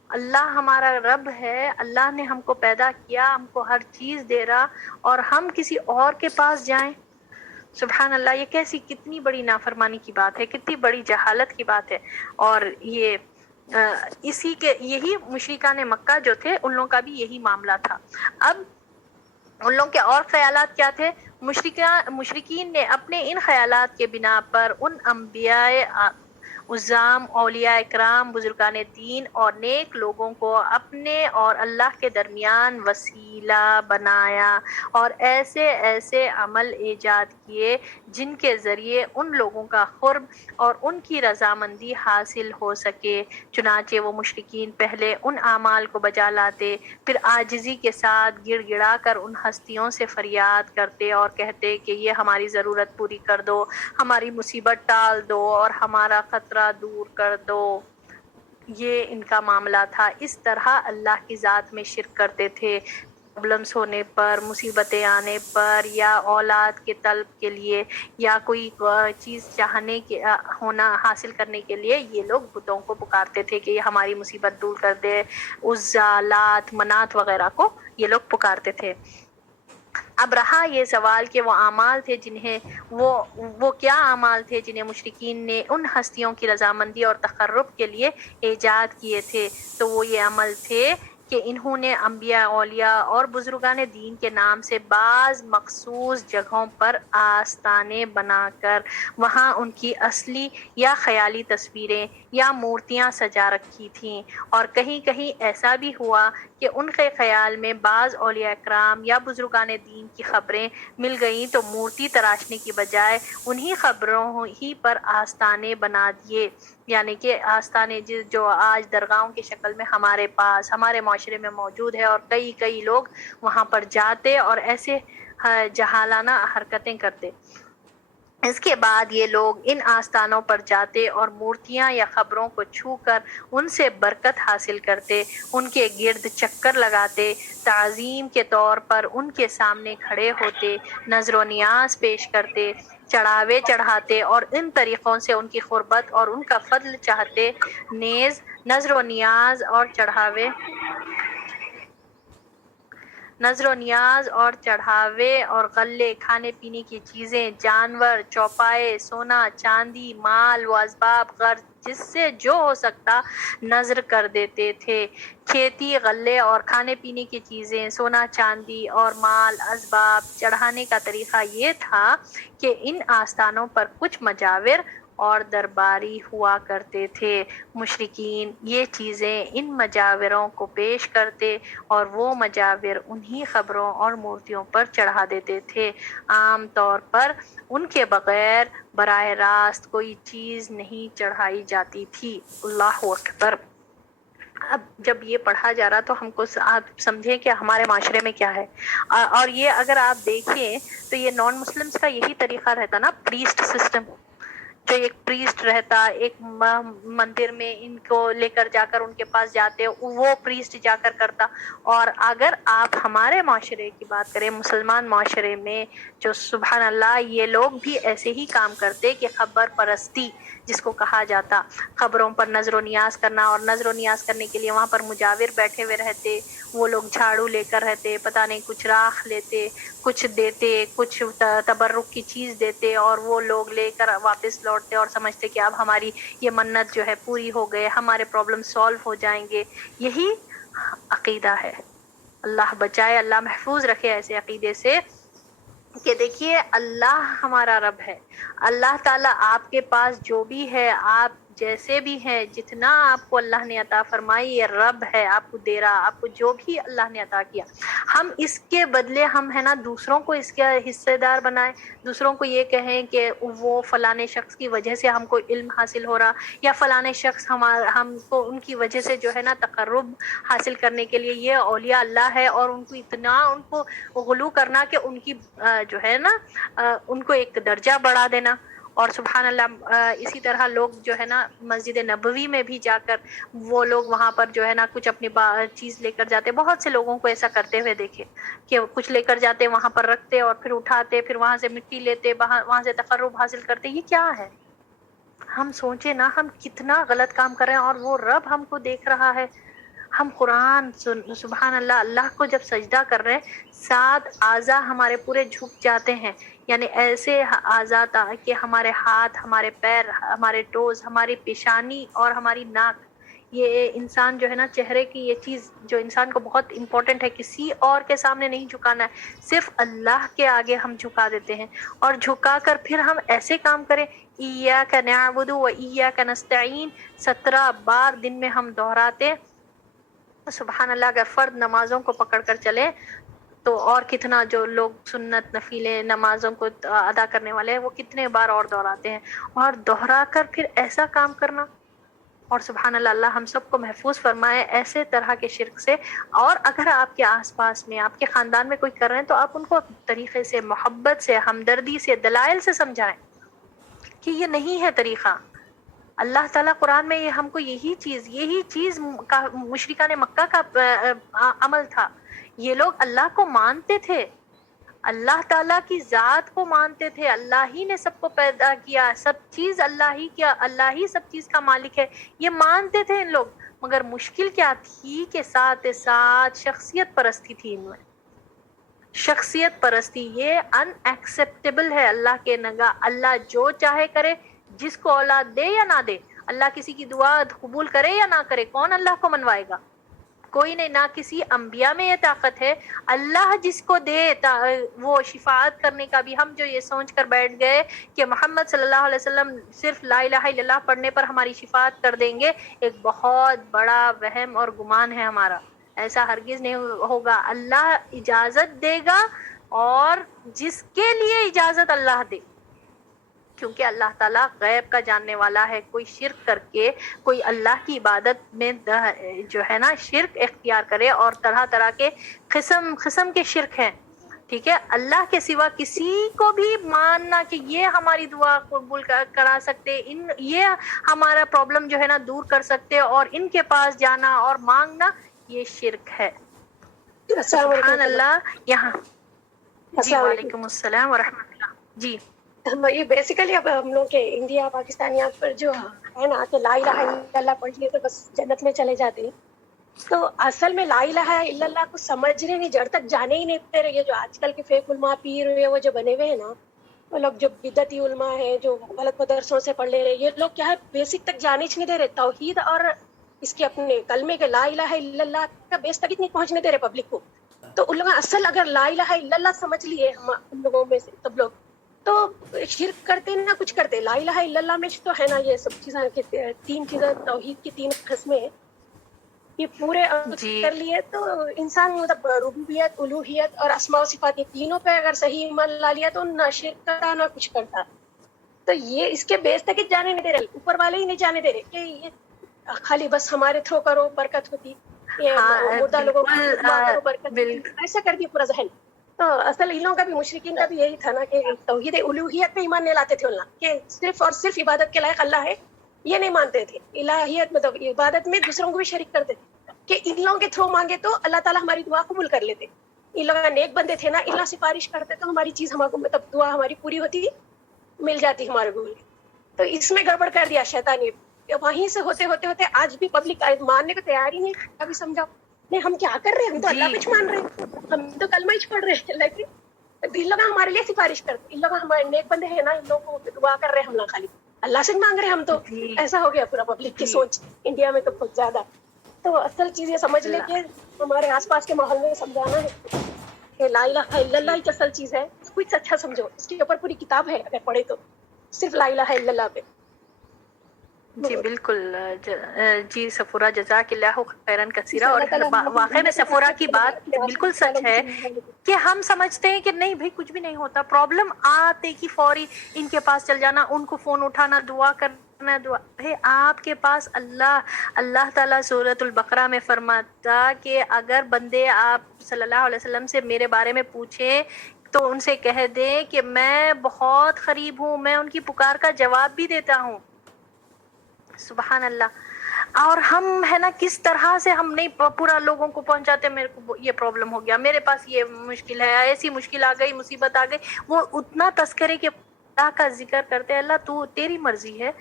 اللہ ہمارا رب ہے، اللہ نے ہم کو پیدا کیا، ہم کو ہر چیز دے رہا، اور ہم کسی اور کے پاس جائیں؟ سبحان اللہ، یہ کیسی کتنی بڑی نافرمانی کی بات ہے، کتنی بڑی جہالت کی بات ہے۔ اور یہ یہی مشرکان مکہ جو تھے ان لوگوں کا بھی یہی معاملہ تھا۔ اب ان لوگوں کے اور خیالات کیا تھے؟ مشرکین نے اپنے ان خیالات کے بنا پر عظام اولیاء اکرام بزرگان دین اور نیک لوگوں کو اپنے اور اللہ کے درمیان وسیلہ بنایا اور ایسے ایسے عمل ایجاد کیے جن کے ذریعے ان لوگوں کا قرب اور ان کی رضامندی حاصل ہو سکے۔ چنانچہ وہ مشرکین پہلے ان اعمال کو بجا لاتے، پھر عاجزی کے ساتھ گڑ گڑا کر ان ہستیوں سے فریاد کرتے اور کہتے کہ یہ ہماری ضرورت پوری کر دو، ہماری مصیبت ٹال دو اور ہمارا خطرہ دور کر دو۔ یہ ان کا معاملہ تھا۔ اس طرح اللہ کی ذات میں شرک کرتے تھے۔ پرابلمس ہونے پر، مصیبتیں آنے پر، یا اولاد کے طلب کے لیے، یا کوئی چیز چاہنے کے ہونا حاصل کرنے کے لیے یہ لوگ بتوں کو پکارتے تھے کہ یہ ہماری مصیبت دور کر دے۔ عزا، لات، منات وغیرہ کو یہ لوگ پکارتے تھے۔ اب رہا یہ سوال کہ وہ اعمال تھے جنہیں وہ کیا اعمال تھے جنہیں مشرکین نے ان ہستیوں کی رضامندی اور تقرب کے لیے ایجاد کیے تھے۔ تو وہ یہ عمل تھے کہ انہوں نے انبیاء، اولیاء اور بزرگان دین کے نام سے بعض مخصوص جگہوں پر آستانے بنا کر وہاں ان کی اصلی یا خیالی تصویریں یا مورتیاں سجا رکھی تھیں، اور کہیں کہیں ایسا بھی ہوا کہ ان کے خیال میں بعض اولیاء اکرام یا بزرگان دین کی خبریں مل گئیں تو مورتی تراشنے کی بجائے انہی خبروں ہی پر آستانے بنا دیے۔ یعنی کہ آستانے جو آج درگاہوں کی شکل میں ہمارے پاس ہمارے معاشرے میں موجود ہے، اور کئی لوگ وہاں پر جاتے اور ایسے جہالانہ حرکتیں کرتے۔ اس کے بعد یہ لوگ ان آستانوں پر جاتے اور مورتیاں یا خبروں کو چھو کر ان سے برکت حاصل کرتے، ان کے گرد چکر لگاتے، تعظیم کے طور پر ان کے سامنے کھڑے ہوتے، نذر و نیاز پیش کرتے، چڑھاوے چڑھاتے اور ان طریقوں سے ان کی قربت اور ان کا فضل چاہتے۔ نیز نذر و نیاز اور چڑھاوے اور غلے، کھانے پینے کی چیزیں، جانور، چوپائے، سونا چاندی، مال و اسباب غرض جس سے جو ہو سکتا نذر کر دیتے تھے۔ کھیتی، غلے اور کھانے پینے کی چیزیں، سونا چاندی اور مال اسباب چڑھانے کا طریقہ یہ تھا کہ ان آستانوں پر کچھ مجاور اور درباری ہوا کرتے تھے۔ مشرکین یہ چیزیں ان مجاوروں کو پیش کرتے اور وہ مجاور انہی خبروں اور مورتیوں پر چڑھا دیتے تھے۔ عام طور پر ان کے بغیر براہ راست کوئی چیز نہیں چڑھائی جاتی تھی۔ اللہ اکبر۔ اب جب یہ پڑھا جا رہا تو ہم کو آپ سمجھیں کہ ہمارے معاشرے میں کیا ہے، اور یہ اگر آپ دیکھیں تو یہ نان مسلمز کا یہی طریقہ رہتا نا، پریسٹ سسٹم، جو ایک پریسٹ رہتا، ایک مندر میں ان کو لے کر جا کر ان کے پاس جاتے، وہ پریسٹ جا کر کرتا۔ اور اگر آپ ہمارے معاشرے کی بات کریں، مسلمان معاشرے میں، جو سبحان اللہ یہ لوگ بھی ایسے ہی کام کرتے کہ خبر پرستی جس کو کہا جاتا، خبروں پر نظر و نیاز کرنا، اور نظر و نیاز کرنے کے لیے وہاں پر مجاور بیٹھے ہوئے رہتے، وہ لوگ جھاڑو لے کر رہتے، پتہ نہیں کچھ راکھ لیتے، کچھ دیتے، کچھ تبرک کی چیز دیتے، اور وہ لوگ لے کر واپس لوٹتے اور سمجھتے کہ اب ہماری یہ منت جو ہے پوری ہو گئے، ہمارے پرابلم سالو ہو جائیں گے۔ یہی عقیدہ ہے۔ اللہ بچائے، اللہ محفوظ رکھے ایسے عقیدے سے کہ دیکھیے اللہ ہمارا رب ہے، اللہ تعالیٰ آپ کے پاس جو بھی ہے، آپ جیسے بھی ہیں، جتنا آپ کو اللہ نے عطا فرمائی، یہ رب ہے آپ کو دے رہا، آپ کو جو بھی اللہ نے عطا کیا، ہم اس کے بدلے ہم ہے نا دوسروں کو اس کا حصے دار بنائیں، دوسروں کو یہ کہیں کہ وہ فلانے شخص کی وجہ سے ہم کو علم حاصل ہو رہا، یا فلانے شخص ہم کو ان کی وجہ سے جو ہے نا تقرب حاصل کرنے کے لیے یہ اولیاء اللہ ہے، اور ان کو اتنا ان کو غلو کرنا کہ ان کی جو ہے نا ان کو ایک درجہ بڑھا دینا۔ اور سبحان اللہ اسی طرح لوگ جو ہے نا مسجد نبوی میں بھی جا کر وہ لوگ وہاں پر جو ہے نا کچھ اپنی چیز لے کر جاتے، بہت سے لوگوں کو ایسا کرتے ہوئے دیکھے کہ کچھ لے کر جاتے، وہاں پر رکھتے اور پھر اٹھاتے، پھر وہاں سے مٹی لیتے، وہاں سے تقرب حاصل کرتے۔ یہ کیا ہے؟ ہم سوچے نا ہم کتنا غلط کام کر رہے ہیں، اور وہ رب ہم کو دیکھ رہا ہے۔ ہم قرآن سبحان اللہ اللہ کو جب سجدہ کر رہے ہیں، 7 اعضاء ہمارے پورے جھک جاتے ہیں، یعنی ایسے اعضاء کہ ہمارے ہاتھ، ہمارے پیر، ہمارے ٹوز، ہماری پیشانی اور ہماری ناک، یہ انسان جو ہے نا چہرے کی یہ چیز جو انسان کو بہت امپورٹنٹ ہے، کسی اور کے سامنے نہیں جھکانا ہے، صرف اللہ کے آگے ہم جھکا دیتے ہیں، اور جھکا کر پھر ہم ایسے کام کریں ایاک نعبد و ایاک نستعین 17 بار دن میں ہم دہراتے. سبحان اللہ. اگر فرد نمازوں کو پکڑ کر چلے تو اور کتنا، جو لوگ سنت نفیلے نمازوں کو ادا کرنے والے ہیں وہ کتنے بار اور دہراتے ہیں، اور دہرا کر پھر ایسا کام کرنا. اور سبحان اللہ، اللہ ہم سب کو محفوظ فرمائے ایسے طرح کے شرک سے. اور اگر آپ کے آس پاس میں آپ کے خاندان میں کوئی کر رہے ہیں تو آپ ان کو طریقے سے، محبت سے، ہمدردی سے، دلائل سے سمجھائیں کہ یہ نہیں ہے طریقہ. اللہ تعالیٰ قرآن میں ہم کو یہی چیز مشرکان مکہ کا عمل تھا. یہ لوگ اللہ کو مانتے تھے، اللہ تعالیٰ کی ذات کو مانتے تھے، اللہ ہی نے سب کو پیدا کیا، سب چیز اللہ ہی کیا، اللہ ہی سب چیز کا مالک ہے، یہ مانتے تھے ان لوگ. مگر مشکل کیا تھی کہ ساتھ ساتھ شخصیت پرستی تھی ان میں. شخصیت پرستی یہ ان ایکسیپٹیبل ہے اللہ کے نگاہ. اللہ جو چاہے کرے، جس کو اولاد دے یا نہ دے، اللہ کسی کی دعا قبول کرے یا نہ کرے، کون اللہ کو منوائے گا؟ کوئی نہیں. نہ کسی انبیاء میں یہ طاقت ہے. اللہ جس کو دے وہ شفاعت کرنے کا بھی. ہم جو یہ سوچ کر بیٹھ گئے کہ محمد صلی اللہ علیہ وسلم صرف لا الہ الا اللہ پڑھنے پر ہماری شفاعت کر دیں گے، ایک بہت بڑا وہم اور گمان ہے ہمارا. ایسا ہرگز نہیں ہوگا. اللہ اجازت دے گا، اور جس کے لیے اجازت اللہ دے، کیونکہ اللہ تعالیٰ غیب کا جاننے والا ہے. کوئی شرک کر کے کوئی اللہ کی عبادت میں جو ہے نا شرک اختیار کرے، اور طرح طرح کے قسم کے شرک ہیں، ٹھیک ہے. اللہ کے سوا کسی کو بھی ماننا کہ یہ ہماری دعا قبول کرا سکتے، یہ ہمارا پرابلم جو ہے نا دور کر سکتے، اور ان کے پاس جانا اور مانگنا، یہ شرک ہے. سبحان اللہ. یہاں جی وعلیکم السلام ورحمۃ اللہ. جی یہ بیسیکلی اب ہم لوگ کے انڈیا پاکستانیات پر جو ہے نا کہ لا الہ الا اللہ پڑھ لیے تو بس جنت میں چلے جاتے ہیں. تو اصل میں لا الہ الا اللہ کو سمجھ رہے نہیں، جڑ تک جانے ہی نہیں دے رہے. یہ جو آج کل کے فیک علماء پیر ہوئے وہ جو بنے ہوئے ہیں نا، وہ لوگ جو بدعتی علماء ہیں جو غلط مدرسوں سے پڑھ لے رہے، یہ لوگ کیا ہے بیسک تک جانے نہیں دے رہے. توحید اور اس کے اپنے کلمے کے لا الہ الا اللہ کا بیس تک نہیں پہنچنے دے رہے پبلک کو. تو ان لوگ اصل اگر لا الہ الا اللہ سمجھ لیے ہم ان لوگوں میں سے سب لوگ، تو شرک کرتے نہ کچھ کرتے. لا الہ الا اللہ میں تو ہے نا یہ سب چیزیں، 3 چیزیں توحید کی 3 قسمیں یہ پورے کر لیے تو انسان مطلب ربوبیت، الوہیت اور اسماء و صفات، یہ تینوں پہ اگر صحیح ایمان لا لیا تو نہ شرک کرتا نہ کچھ کرتا. تو یہ اس کے بیس تک جانے نہیں دے رہے، اوپر والے ہی نہیں جانے دے رہے کہ یہ خالی بس ہمارے تھرو کرو برکت ہوتی، مردہ لوگوں کو برکت، ایسا کر دیا پورا ذہن. تو اصل ان لوگوں کا بھی، مشرکین کا بھی یہی تھا نا کہ توحید الوہیت پہ ایمان نہیں لاتے تھے اللہ، کہ صرف اور صرف عبادت کے لائق اللہ ہے، یہ نہیں مانتے تھے. الہیت مطلب عبادت میں دوسروں کو بھی شریک کرتے تھے کہ ان لوگوں کے تھرو مانگے تو اللہ تعالیٰ ہماری دعا قبول کر لیتے. ان لوگ نیک بندے تھے نا، اللہ سفارش کرتے تو ہماری چیز ہمارے مطلب دعا ہماری پوری ہوتی، مل جاتی ہمارے گول. تو اس میں گڑبڑ کر دیا شیطان نے. وہیں سے ہوتے ہوتے ہوتے آج بھی پبلک ماننے کو تیار ہی نہیں. کبھی سمجھاؤ نہیں ہم کیا کر رہے ہیں، ہم تو اللہ کچھ مان رہے ہیں، ہم تو کلمہ ہی پڑھ رہے ہیں، لیکن ان لوگ ہمارے لیے سفارش کرتے، ان لوگ ہمارے نیک بندے ہیں نا، ان لوگوں کو دعا کر رہے ہیں، ہم لوگ خالی اللہ سے مانگ رہے ہیں. ہم تو ایسا ہو گیا پورا پبلک کی سوچ انڈیا میں تو بہت زیادہ. تو اصل چیز یہ سمجھ لے کہ ہمارے آس پاس کے ماحول میں سمجھانا ہے کہ لا الہ الا اللہ ہی اصل چیز ہے. کچھ اچھا سمجھو، اس کے اوپر پوری کتاب ہے اگر پڑھے تو، صرف لا الہ الا اللہ پہ. جی بالکل. جی سفورہ جزاک اللہ خیرن کثیرہ. اور واقعی میں سفورہ کی بات بالکل سچ ہے کہ ہم سمجھتے ہیں کہ نہیں بھائی کچھ بھی نہیں ہوتا، پرابلم آتے کی فوری ان کے پاس چل جانا، ان کو فون اٹھانا، دعا کرنا. دعا بھائی آپ کے پاس اللہ تعالیٰ سورۃ البقرہ میں فرماتا کہ اگر بندے آپ صلی اللہ علیہ وسلم سے میرے بارے میں پوچھیں تو ان سے کہہ دیں کہ میں بہت قریب ہوں، میں ان کی پکار کا جواب بھی دیتا ہوں. سبحان اللہ. اور ہم ہے نا کس طرح سے ہم نہیں پورا لوگوں کو پہنچاتے، میرے کو یہ پرابلم ہو گیا، میرے پاس یہ مشکل ہے، ایسی مشکل آ گئی، مصیبت آ گئی. وہ اتنا تذکرے کے اللہ کا ذکر کرتے ہیں، اللہ تو تیری مرضی ہے،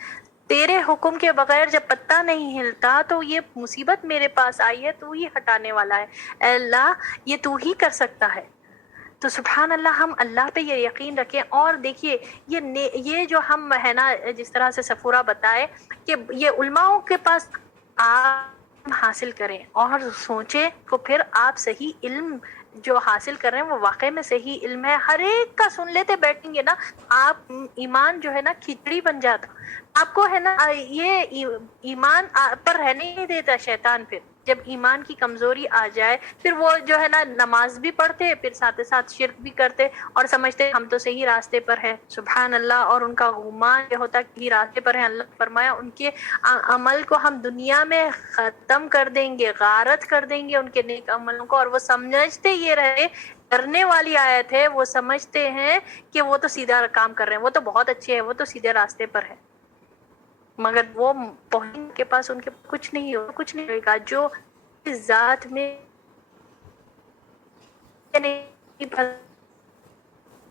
تیرے حکم کے بغیر جب پتہ نہیں ہلتا تو یہ مصیبت میرے پاس آئی ہے، تو ہی ہٹانے والا ہے، اے اللہ یہ تو ہی کر سکتا ہے. تو سبحان اللہ ہم اللہ پہ یہ یقین رکھیں. اور دیکھیے یہ جو ہم ہے نا جس طرح سے سفورہ بتائے کہ یہ علماؤں کے پاس آپ حاصل کریں اور سوچیں تو پھر آپ صحیح علم جو حاصل کر رہے ہیں وہ واقعی میں صحیح علم ہے. ہر ایک کا سن لیتے بیٹھیں گے نا آپ ایمان جو ہے نا کھچڑی بن جاتا. آپ کو ہے نا یہ ایمان پر رہنے نہیں دیتا شیطان. پھر جب ایمان کی کمزوری آ جائے پھر وہ جو ہے نا نماز بھی پڑھتے پھر ساتھ ساتھ شرک بھی کرتے اور سمجھتے ہم تو صحیح راستے پر ہیں. سبحان اللہ. اور ان کا گمان یہ ہوتا کہ راستے پر ہیں. اللہ نے فرمایا ان کے عمل کو ہم دنیا میں ختم کر دیں گے, غارت کر دیں گے ان کے نیک عملوں کو. اور وہ سمجھتے یہ رہے, کرنے والی آیت ہے, وہ سمجھتے ہیں کہ وہ تو سیدھا کام کر رہے ہیں, وہ تو بہت اچھے ہیں, وہ تو سیدھے راستے پر ہے. مگر وہ پہنچنے کے پاس ان کے کچھ نہیں ہوگا, کچھ نہیں ہوگا. جو ذات میں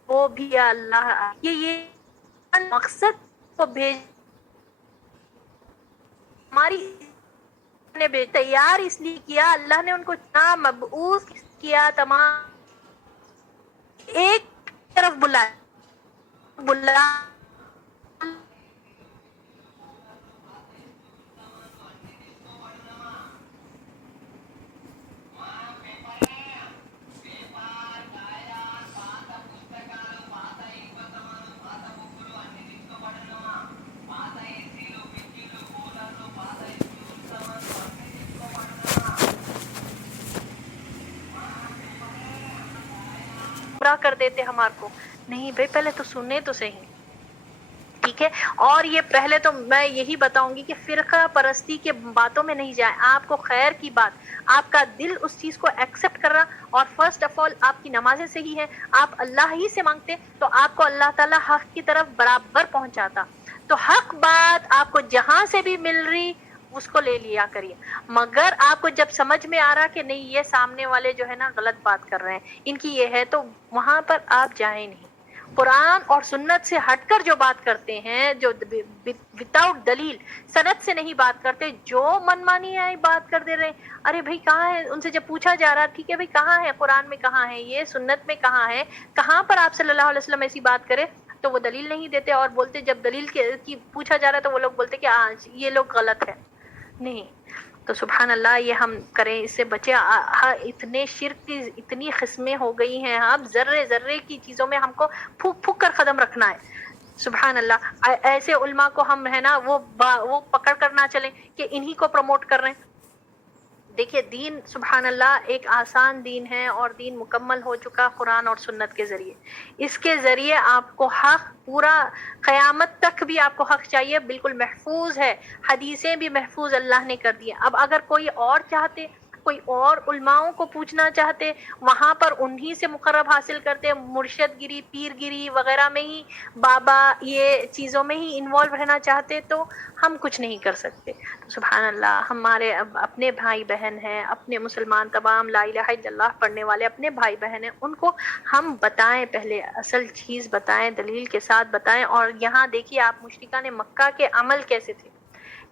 وہ بھی اللہ یہ مقصد کو بھیج ہماری نے تیار اس لیے کیا, اللہ نے ان کو اتنا مبعوث کیا, تمام ایک طرف بلا کر دیتے ہمارے کو. نہیں بھائی پہلے تو سننے تو صحیح, ٹھیک ہے. اور یہ پہلے تو میں یہی بتاؤں گی کہ فرقہ پرستی کے باتوں میں نہیں جائیں. آپ کو خیر کی بات, آپ کا دل اس چیز کو ایکسپٹ کر رہا, اور فرسٹ آف آل آپ کی نمازیں صحیح ہیں, آپ اللہ ہی سے مانگتے تو آپ کو اللہ تعالیٰ حق کی طرف برابر پہنچاتا. تو حق بات آپ کو جہاں سے بھی مل رہی اس کو لے لیا کریے. مگر آپ کو جب سمجھ میں آ رہا کہ نہیں یہ سامنے والے جو ہے نا غلط بات کر رہے ہیں, ان کی یہ ہے, تو وہاں پر آپ جائیں نہیں. قرآن اور سنت سے ہٹ کر جو بات کرتے ہیں, جو وداؤٹ دلیل سند سے نہیں بات کرتے, جو من مانی ہے بات کر دے رہے ہیں. ارے بھائی کہاں ہے, ان سے جب پوچھا جا رہا ٹھیک ہے بھائی کہاں ہے, قرآن میں کہاں ہے, یہ سنت میں کہاں ہے, کہاں پر آپ صلی اللہ علیہ وسلم ایسی بات کرے, تو وہ دلیل نہیں دیتے. اور بولتے جب دلیل کی پوچھا جا رہا ہے تو وہ لوگ بولتے کہ یہ لوگ غلط ہے. نہیں, تو سبحان اللہ یہ ہم کریں, اس سے بچے. اتنے شرک کی اتنی قسمیں ہو گئی ہیں, اب ذرے ذرے کی چیزوں میں ہم کو پھونک پھونک کر قدم رکھنا ہے. سبحان اللہ. ایسے علماء کو ہم ہے نا وہ پکڑ کر نہ چلیں کہ انہی کو پروموٹ کر رہے ہیں. دیکھیے دین سبحان اللہ ایک آسان دین ہے, اور دین مکمل ہو چکا قرآن اور سنت کے ذریعے. اس کے ذریعے آپ کو حق پورا قیامت تک بھی آپ کو حق چاہیے, بالکل محفوظ ہے. حدیثیں بھی محفوظ اللہ نے کر دی. اب اگر کوئی اور چاہتے, کوئی اور علماؤں کو پوچھنا چاہتے, وہاں پر انہی سے مقرب حاصل کرتے, مرشد گیری, پیر گیری وغیرہ میں ہی, بابا یہ چیزوں میں ہی انوالو رہنا چاہتے, تو ہم کچھ نہیں کر سکتے. سبحان اللہ. ہمارے اپنے بھائی بہن ہیں, اپنے مسلمان تمام لا الہ الا اللہ پڑھنے والے اپنے بھائی بہن ہیں, ان کو ہم بتائیں, پہلے اصل چیز بتائیں, دلیل کے ساتھ بتائیں. اور یہاں دیکھیے آپ مشرکان مکہ کے عمل کیسے تھے,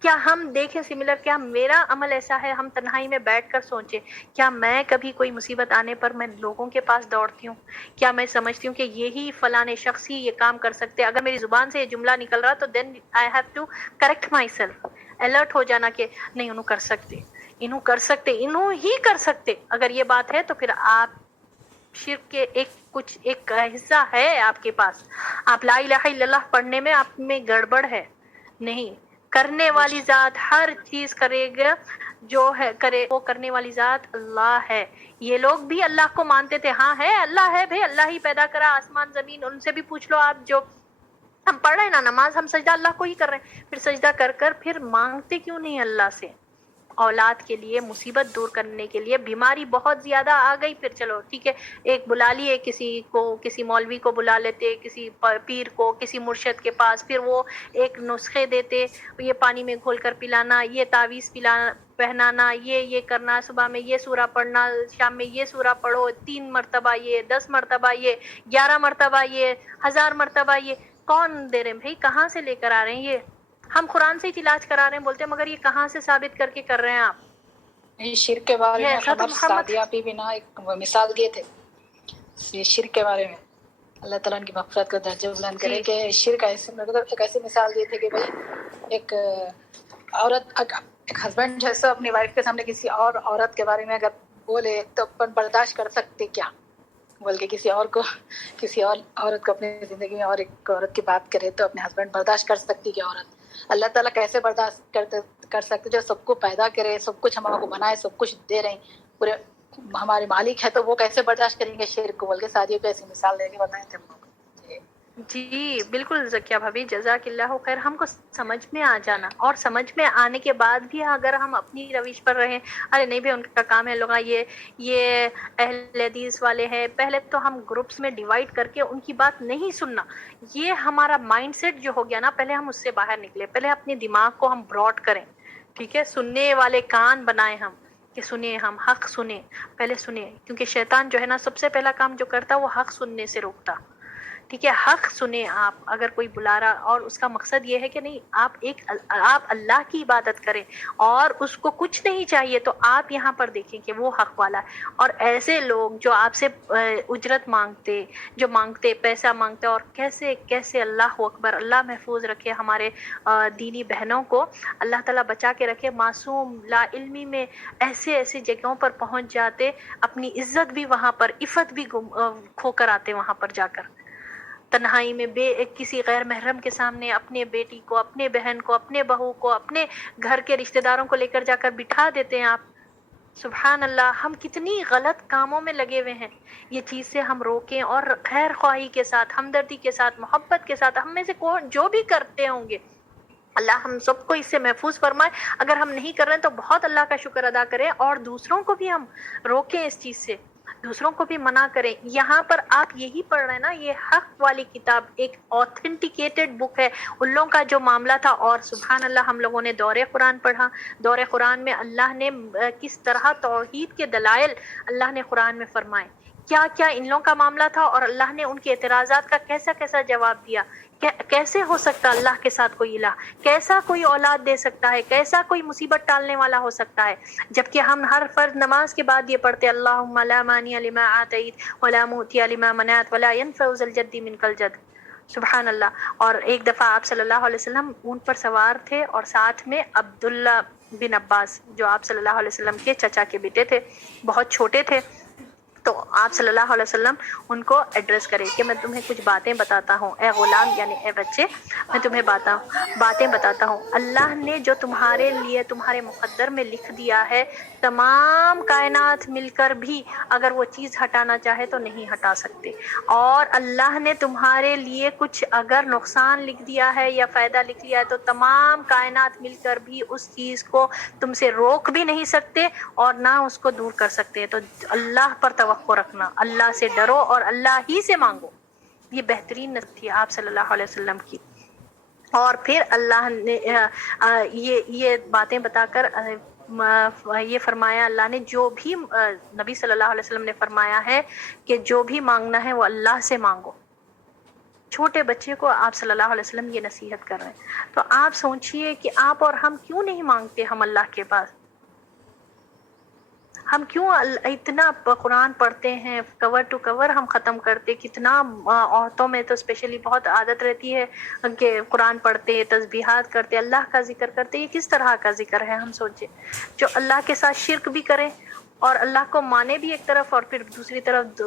کیا ہم دیکھیں سملر, کیا میرا عمل ایسا ہے ہم تنہائی میں بیٹھ کر سوچیں, کیا میں کبھی کوئی مصیبت آنے پر میں لوگوں کے پاس دوڑتی ہوں, کیا میں سمجھتی ہوں کہ یہی فلاں شخص ہی یہ کام کر سکتے, اگر میری زبان سے یہ جملہ نکل رہا تو then I have to correct myself, alert ہو جانا کہ نہیں انہوں کر سکتے, انہوں ہی کر سکتے. اگر یہ بات ہے تو پھر آپ شرک کے ایک حصہ ہے آپ کے پاس, آپ لا الہ الا اللہ پڑھنے میں آپ میں گڑبڑ ہے. نہیں, کرنے والی ذات ہر چیز کرے گا, جو ہے کرے وہ کرنے والی ذات اللہ ہے. یہ لوگ بھی اللہ کو مانتے تھے, ہاں ہے اللہ ہے بھائی, اللہ ہی پیدا کرا آسمان زمین. ان سے بھی پوچھ لو آپ, جو ہم پڑھ رہے ہیں نا نماز, ہم سجدہ اللہ کو ہی کر رہے ہیں, پھر سجدہ کر کر پھر مانگتے کیوں نہیں اللہ سے؟ اولاد کے لیے, مصیبت دور کرنے کے لیے. بیماری بہت زیادہ آ گئی, پھر چلو ٹھیک ہے ایک بلا لیے کسی کو, کسی مولوی کو بلا لیتے, کسی پیر کو, کسی مرشد کے پاس, پھر وہ ایک نسخے دیتے, یہ پانی میں گھول کر پلانا, یہ تعویذ پہنانا, یہ کرنا, صبح میں یہ سورہ پڑھنا, شام میں یہ سورہ پڑھو, 3 مرتبہ یہ, 10 مرتبہ یہ, 11 مرتبہ یہ, 1000 مرتبہ یہ. کون دے رہے ہیں بھائی, کہاں سے لے کر آ رہے ہیں یہ؟ ہم قرآن سے ہی علاج کرا رہے ہیں بولتے ہیں, مگر یہ کہاں سے ثابت کر کے کر رہے ہیں آپ؟ یہ شرک کے بارے میں ہمارے سعدیہ پہ بھی نا ایک مثال دیے تھے, یہ شرک کے بارے میں اللہ تعالیٰ ان کی مغفرت کا درجہ بلند کرے, کہ شرک ایسے مطلب ایک ایسی مثال دیے تھے کہ بھائی ایک عورت ایک ہسبینڈ جو ہے سو اپنی وائف کے سامنے کسی اور عورت کے بارے میں اگر بولے تو اپن برداشت کر سکتے کیا؟ بول کے کسی اور عورت کو اپنی زندگی میں اور ایک عورت کی بات کرے تو اپنے ہسبینڈ برداشت کر سکتی کہ عورت؟ اللہ تعالیٰ کیسے برداشت کر سکتے جو سب کو پیدا کرے، سب کچھ ہم کو بنائے، سب کچھ دے رہے ہیں، پورے ہمارے مالک ہے، تو وہ کیسے برداشت کریں گے شرک کو؟ بول کے سادیوں کو ایسی مثال دے کے بتائے تھے ہم لوگ۔ جی بالکل ذکیہ بھابھی، جزاک اللہ خیر۔ ہم کو سمجھ میں آ جانا، اور سمجھ میں آنے کے بعد بھی اگر ہم اپنی روش پر رہیں، ارے نہیں بھی ان کا کام ہے، لوگ یہ اہل حدیث والے ہیں، پہلے تو ہم گروپس میں ڈیوائڈ کر کے ان کی بات نہیں سننا، یہ ہمارا مائنڈ سیٹ جو ہو گیا نا، پہلے ہم اس سے باہر نکلے، پہلے اپنے دماغ کو ہم براڈ کریں، ٹھیک ہے، سننے والے کان بنائیں ہم، کہ سنیں، ہم حق سنیں، پہلے سنیں، کیونکہ شیطان جو ہے نا سب سے پہلا کام جو کرتا وہ حق سننے سے روکتا، ٹھیک ہے، حق سنیں آپ، اگر کوئی بلا رہا اور اس کا مقصد یہ ہے کہ نہیں آپ اللہ کی عبادت کریں اور اس کو کچھ نہیں چاہیے، تو آپ یہاں پر دیکھیں کہ وہ حق والا ہے، اور ایسے لوگ جو آپ سے اجرت مانگتے پیسہ مانگتے، اور کیسے اللہ اکبر، اللہ محفوظ رکھے ہمارے دینی بہنوں کو، اللہ تعالیٰ بچا کے رکھے، معصوم لا علمی میں ایسے جگہوں پر پہنچ جاتے، اپنی عزت بھی وہاں پر، عفت بھی کھو کر آتے وہاں پر جا کر، تنہائی میں کسی غیر محرم کے سامنے اپنے بیٹی کو، اپنے بہن کو، اپنے بہو کو، اپنے گھر کے رشتہ داروں کو لے کر جا کر بٹھا دیتے ہیں آپ۔ سبحان اللہ، ہم کتنی غلط کاموں میں لگے ہوئے ہیں، یہ چیز سے ہم روکیں، اور خیر خواہی کے ساتھ، ہمدردی کے ساتھ، محبت کے ساتھ، ہم میں سے جو بھی کرتے ہوں گے، اللہ ہم سب کو اس سے محفوظ فرمائے، اگر ہم نہیں کر رہے ہیں تو بہت اللہ کا شکر ادا کریں، اور دوسروں کو بھی ہم روکیں اس چیز سے، دوسروں کو بھی منع کریں۔ یہاں پر آپ یہی پڑھ رہے ہیں نا، یہ حق والی کتاب ایک آتھینٹیکیٹڈ بک ہے ان لوگوں کا جو معاملہ تھا، اور سبحان اللہ ہم لوگوں نے دور قرآن پڑھا، دور قرآن میں اللہ نے کس طرح توحید کے دلائل اللہ نے قرآن میں فرمائے، کیا ان لوگوں کا معاملہ تھا، اور اللہ نے ان کے اعتراضات کا کیسا جواب دیا، کیسے ہو سکتا اللہ کے ساتھ کوئی الہ، کیسا کوئی اولاد دے سکتا ہے، کیسا کوئی مصیبت ٹالنے والا ہو سکتا ہے، جبکہ ہم ہر فرض نماز کے بعد یہ پڑھتے اللہم لا مانع لما آتیت ولا معطی لما منعت ولا ينفع ذا الجد منک الجد۔ سبحان اللہ۔ اور ایک دفعہ آپ صلی اللہ علیہ وسلم اونٹ پر سوار تھے، اور ساتھ میں عبداللہ بن عباس جو آپ صلی اللہ علیہ وسلم کے چچا کے بیٹے تھے، بہت چھوٹے تھے، تو آپ صلی اللہ علیہ وسلم ان کو ایڈریس کرے کہ میں تمہیں کچھ باتیں بتاتا ہوں، اے غلام یعنی اے بچے، میں تمہیں باتیں بتاتا ہوں، اللہ نے جو تمہارے لیے تمہارے مقدر میں لکھ دیا ہے، تمام کائنات مل کر بھی اگر وہ چیز ہٹانا چاہے تو نہیں ہٹا سکتے، اور اللہ نے تمہارے لیے کچھ اگر نقصان لکھ دیا ہے یا فائدہ لکھ لیا ہے تو تمام کائنات مل کر بھی اس چیز کو تم سے روک بھی نہیں سکتے اور نہ اس کو دور کر سکتے، تو اللہ پر توقع رکھنا، اللہ سے ڈرو اور اللہ ہی سے مانگو۔ یہ بہترین نصیحت تھی آپ صلی اللہ علیہ وسلم کی۔ اور پھر اللہ نے یہ باتیں بتا کر یہ فرمایا، اللہ نے جو بھی نبی صلی اللہ علیہ وسلم نے فرمایا ہے کہ جو بھی مانگنا ہے وہ اللہ سے مانگو۔ چھوٹے بچے کو آپ صلی اللہ علیہ وسلم یہ نصیحت کر رہے ہیں، تو آپ سوچئے کہ آپ اور ہم کیوں نہیں مانگتے، ہم اللہ کے پاس، ہم کیوں اتنا قرآن پڑھتے ہیں، کور ٹو کور ہم ختم کرتے، کتنا عورتوں میں تو اسپیشلی بہت عادت رہتی ہے کہ قرآن پڑھتے، تسبیحات کرتے، اللہ کا ذکر کرتے، یہ کس طرح کا ذکر ہے؟ ہم سوچے جو اللہ کے ساتھ شرک بھی کریں اور اللہ کو مانے بھی ایک طرف، اور پھر دوسری طرف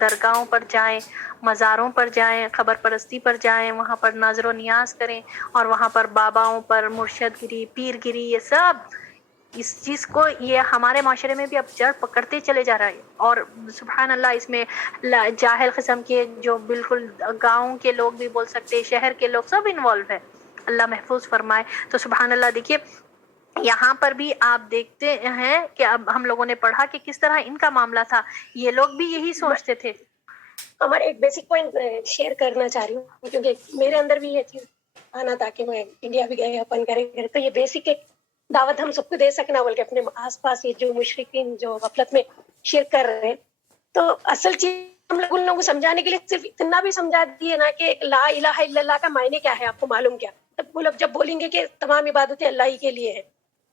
درگاہوں پر جائیں، مزاروں پر جائیں، خبر پرستی پر جائیں، وہاں پر نظر و نیاز کریں، اور وہاں پر باباؤں پر مرشد گری، پیر گری، یہ سب اس چیز کو یہ ہمارے معاشرے میں بھی اب جڑ پکڑتے چلے جا رہا ہے، اور سبحان اللہ اس میں جاہل قسم کے جو بالکل گاؤں کے لوگ بھی بول سکتے، شہر کے لوگ سب انوالو ہے، اللہ محفوظ فرمائے۔ تو سبحان اللہ، دیکھیے یہاں پر بھی آپ دیکھتے ہیں کہ اب ہم لوگوں نے پڑھا کہ کس طرح ان کا معاملہ تھا، یہ لوگ بھی یہی سوچتے تھے۔ ہمارا ایک بیسک پوائنٹ شیئر کرنا چاہ رہی ہوں، کیونکہ میرے اندر بھی یہ چیز آنا تھا کہ میں انڈیا بھی گئے اپن کریں، تو یہ بیسک ایک دعوت ہم سب کو دے سکنا، بلکہ اپنے آس پاس یہ جو مشرکین جو غفلت میں شرک کر رہے ہیں، تو اصل چیز ہم لوگ ان لوگوں کو سمجھانے کے لیے صرف اتنا بھی سمجھا دیے نا کہ لا الہ الا اللہ کا معنی کیا ہے، آپ کو معلوم کیا؟ تب وہ لوگ جب بولیں گے کہ تمام عبادتیں اللہ ہی کے لیے ہے،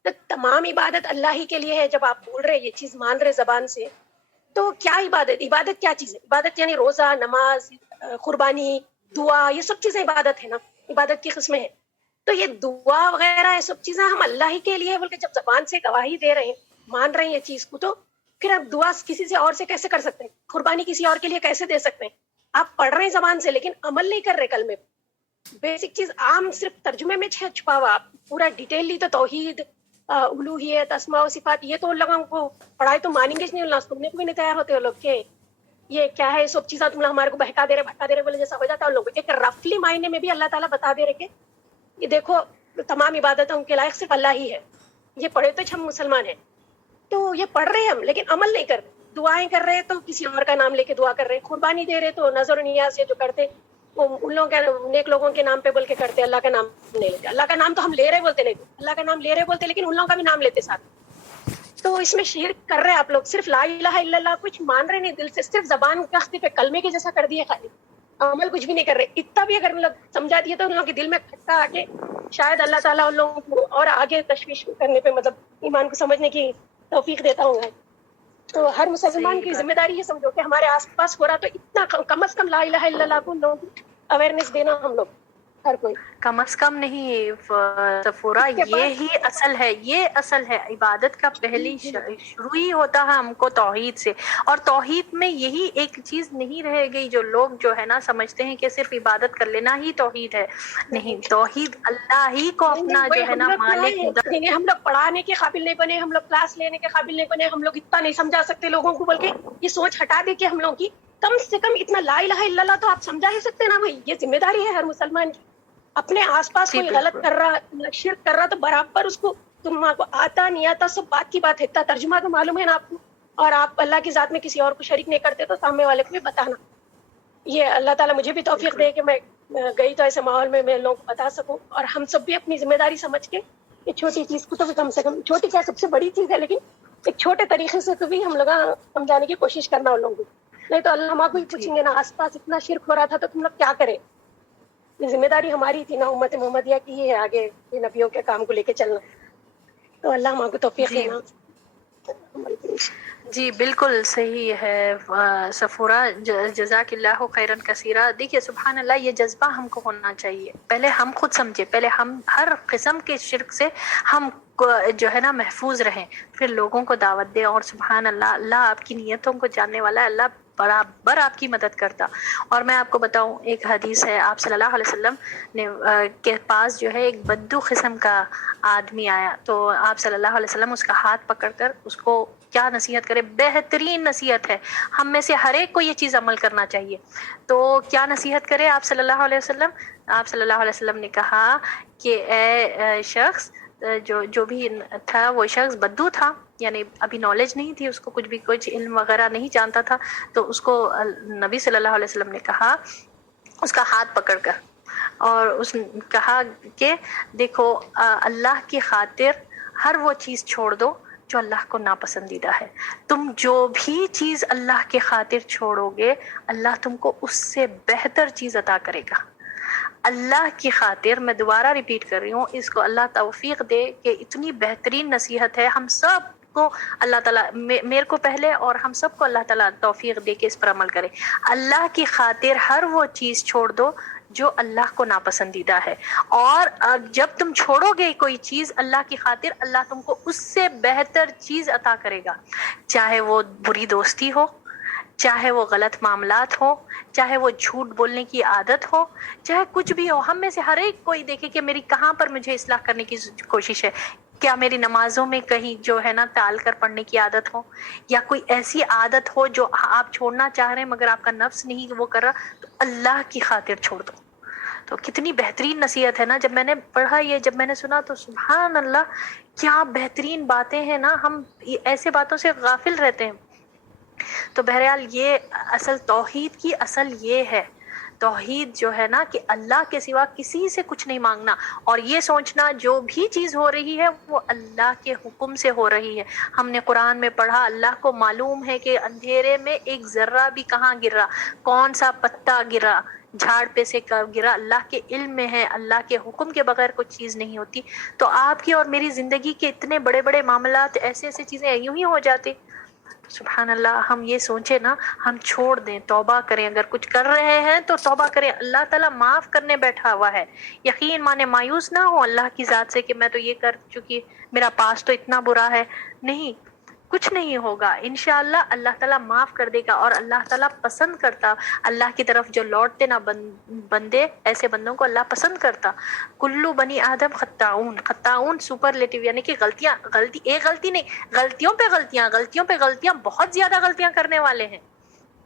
تو تمام عبادت اللہ ہی کے لیے ہے، جب آپ بول رہے یہ چیز مان رہے زبان سے، تو کیا عبادت کیا چیز ہے؟ عبادت یعنی روزہ، نماز، قربانی، دعا، یہ سب چیزیں عبادت ہے نا، عبادت کی قسمیں ہیں۔ تو یہ دعا وغیرہ یہ سب چیزیں ہم اللہ ہی کے لیے بول کے جب زبان سے گواہی دے رہے ہیں, مان رہے ہیں یہ چیز کو, تو پھر آپ دعا کسی سے اور سے کیسے کر سکتے ہیں؟ قربانی کسی اور کے لیے کیسے دے سکتے ہیں؟ آپ پڑھ رہے ہیں زبان سے لیکن عمل نہیں کر رہے کلمے پہ. بیسک چیز عام صرف ترجمے میں چھپا ہوا, آپ پورا ڈیٹیل لی تو توحید, الوہیت, اسماء و صفات, یہ تو ان لوگوں کو پڑھائے تو مانیں گے نہیں, اللہ سننے کو بھی نہیں تیار ہوتے وہ لوگ کہ یہ کیا ہے, سب چیزیں تم لوگ ہمارے کو بہکا دے رہے بولے جیسا ہو جاتا ہے. ان لوگوں ایک رفلی معنی میں بھی اللہ تعالیٰ بتا دے رہے کہ یہ دیکھو تمام عبادتوں کے لائق صرف اللہ ہی ہے. یہ پڑھے تو ہم مسلمان ہیں, تو یہ پڑھ رہے ہیں ہم لیکن عمل نہیں کر رہے. دعائیں کر رہے تو کسی اور کا نام لے کے دعا کر رہے, قربانی دے رہے تو نظر و نیاز یہ جو کرتے وہ ان لوگوں کے نیک لوگوں کے نام پہ بول کے کرتے, اللہ کا نام نہیں لیتے. اللہ کا نام تو ہم لے رہے بولتے نہیں, اللہ کا نام لے رہے بولتے لیکن ان لوگوں کا بھی نام لیتے ساتھ. تو اس میں شرک کر رہے آپ لوگ. صرف لا الہ الا اللہ کچھ مان رہے نہیں دل سے, صرف زبان کے اختی پہ کلمے کے جیسا کر دیے خالی, عمل کچھ بھی نہیں کر رہے. اتنا بھی اگر لوگ سمجھا دیے تو ان لوگوں کے دل میں کھٹکا آ کے شاید اللہ تعالیٰ ان لوگوں کو اور آگے تشویش کرنے پہ مطلب ایمان کو سمجھنے کی توفیق دیتا ہوں گا. تو ہر مسلمان کی ذمہ داری یہ سمجھو کہ ہمارے آس پاس ہو رہا تو اتنا کم از کم لا الہ الا اللہ کو لوگوں کو اویئرنیس دینا, ہم لوگ ہر کوئی کم از کم نہیں صفورہ, یہ ہی اصل ہے, یہ اصل ہے عبادت کا. پہلی شروع ہی ہوتا ہے ہم کو توحید سے, اور توحید میں یہی ایک چیز نہیں رہ گئی جو لوگ جو ہے نا سمجھتے ہیں کہ صرف عبادت کر لینا ہی توحید ہے. نہیں, توحید اللہ ہی کو اپنا جو ہے نا مالک. ہم لوگ پڑھانے کے قابل نہیں بنے, ہم لوگ کلاس لینے کے قابل نہیں بنے, ہم لوگ اتنا نہیں سمجھا سکتے لوگوں کو, بلکہ یہ سوچ ہٹا دے کہ ہم لوگوں کی کم سے کم اتنا لا الہ الا اللہ تو آپ سمجھا ہی سکتے نا بھائی. یہ ذمہ داری ہے ہر مسلمان کی. اپنے آس پاس کوئی غلط کر رہا, شرک کر رہا تو برابر اس کو, تم کو آتا نہیں آتا سب بات کی بات ہے, اتنا ترجمہ تو معلوم ہے نا آپ کو, اور آپ اللہ کی ذات میں کسی اور کو شریک نہیں کرتے تو سامنے والے کو بھی بتانا. یہ اللہ تعالیٰ مجھے بھی توفیق دے کہ میں گئی تو ایسے ماحول میں لوگوں کو بتا سکوں, اور ہم سب بھی اپنی ذمہ داری سمجھ کے یہ چھوٹی چیز کو تو بھی کم سے کم, چھوٹی کیا سب سے بڑی چیز ہے, لیکن ایک چھوٹے طریقے سے تو بھی ہم لوگ سمجھانے کی کوشش کرنا ان لوگوں کو. نہیں تو اللہ کو ہی پوچھیں گے نا آس پاس اتنا شرک ہو رہا تھا تو تم لوگ کیا کرے. یہ ذمہ داری ہماری تھی نا, امت محمدیہ کی ہے آگے یہ نبیوں کے کام کو لے کے چلنا. تو اللہ ہم کو توفیق دینا. جی بالکل صحیح ہے صفورہ, جزاک اللہ خیرن کثیرہ. دیکھیے سبحان اللہ, یہ جذبہ ہم کو ہونا چاہیے. پہلے ہم خود سمجھے, پہلے ہم ہر قسم کے شرک سے ہم جو ہے نا محفوظ رہیں, پھر لوگوں کو دعوت دیں. اور سبحان اللہ, اللہ آپ کی نیتوں کو جاننے والا ہے, اللہ برابر آپ کی مدد کرتا. اور میں آپ کو بتاؤں, ایک حدیث ہے, آپ صلی اللہ علیہ وسلم نے کے پاس جو ہے ایک بدو قسم کا آدمی آیا, تو آپ صلی اللہ علیہ وسلم اس کا ہاتھ پکڑ کر اس کو کیا نصیحت کرے, بہترین نصیحت ہے, ہم میں سے ہر ایک کو یہ چیز عمل کرنا چاہیے. تو کیا نصیحت کرے آپ صلی اللہ علیہ وسلم؟ آپ صلی اللہ علیہ وسلم نے کہا کہ اے شخص, جو بھی تھا وہ شخص بدو تھا, یعنی ابھی نالج نہیں تھی اس کو, کچھ علم وغیرہ نہیں جانتا تھا. تو اس کو نبی صلی اللہ علیہ وسلم نے کہا, اس کا ہاتھ پکڑ کر, اور اس نے کہا کہ دیکھو اللہ کی خاطر ہر وہ چیز چھوڑ دو جو اللہ کو ناپسندیدہ ہے. تم جو بھی چیز اللہ کے خاطر چھوڑو گے, اللہ تم کو اس سے بہتر چیز عطا کرے گا. اللہ کی خاطر, میں دوبارہ ریپیٹ کر رہی ہوں, اس کو اللہ توفیق دے کہ اتنی بہترین نصیحت ہے. ہم سب کو اللہ تعالیٰ, میرے کو پہلے اور ہم سب کو اللہ تعالیٰ توفیق دے کے اس پر عمل کرے. اللہ کی خاطر ہر وہ چیز چھوڑ دو جو اللہ کو ناپسندیدہ ہے, اور جب تم چھوڑو گے کوئی چیز اللہ کی خاطر, اللہ تم کو اس سے بہتر چیز عطا کرے گا. چاہے وہ بری دوستی ہو, چاہے وہ غلط معاملات ہو, چاہے وہ جھوٹ بولنے کی عادت ہو, چاہے کچھ بھی ہو. ہم میں سے ہر ایک کوئی دیکھے کہ میری کہاں پر مجھے اصلاح کرنے کی کوشش ہے. کیا میری نمازوں میں کہیں جو ہے نا ٹال کر پڑھنے کی عادت ہو, یا کوئی ایسی عادت ہو جو آپ چھوڑنا چاہ رہے ہیں مگر آپ کا نفس نہیں وہ کر رہا, تو اللہ کی خاطر چھوڑ دو. تو کتنی بہترین نصیحت ہے نا. جب میں نے پڑھا, یہ جب میں نے سنا تو سبحان اللہ, کیا بہترین باتیں ہیں نا. ہم ایسے باتوں سے غافل رہتے ہیں. تو بہرحال یہ اصل توحید کی اصل یہ ہے, توحید جو ہے نا کہ اللہ کے سوا کسی سے کچھ نہیں مانگنا, اور یہ سوچنا جو بھی چیز ہو رہی ہے وہ اللہ کے حکم سے ہو رہی ہے. ہم نے قرآن میں پڑھا, اللہ کو معلوم ہے کہ اندھیرے میں ایک ذرہ بھی کہاں گرا, کون سا پتا گرا, جھاڑ پہ سے کب گرا, اللہ کے علم میں ہے. اللہ کے حکم کے بغیر کوئی چیز نہیں ہوتی. تو آپ کی اور میری زندگی کے اتنے بڑے بڑے معاملات, ایسے ایسے چیزیں یوں ہی ہو جاتی. سبحان اللہ. ہم یہ سوچے نا، ہم چھوڑ دیں، توبہ کریں. اگر کچھ کر رہے ہیں تو توبہ کریں. اللہ تعالیٰ معاف کرنے بیٹھا ہوا ہے. یقین مانے، مایوس نہ ہو اللہ کی ذات سے کہ میں تو یہ کر چکی، میرا پاس تو اتنا برا ہے. نہیں، کچھ نہیں ہوگا. انشاءاللہ اللہ تعالیٰ معاف کر دے گا. اور اللہ تعالیٰ پسند کرتا اللہ کی طرف جو لوٹتے نا بندے، ایسے بندوں کو اللہ پسند کرتا. کلو بنی آدم خطاؤن. خطاؤن سپرلیٹو، یعنی کہ ایک غلطی نہیں، غلطیوں پہ غلطیاں، بہت زیادہ غلطیاں کرنے والے ہیں.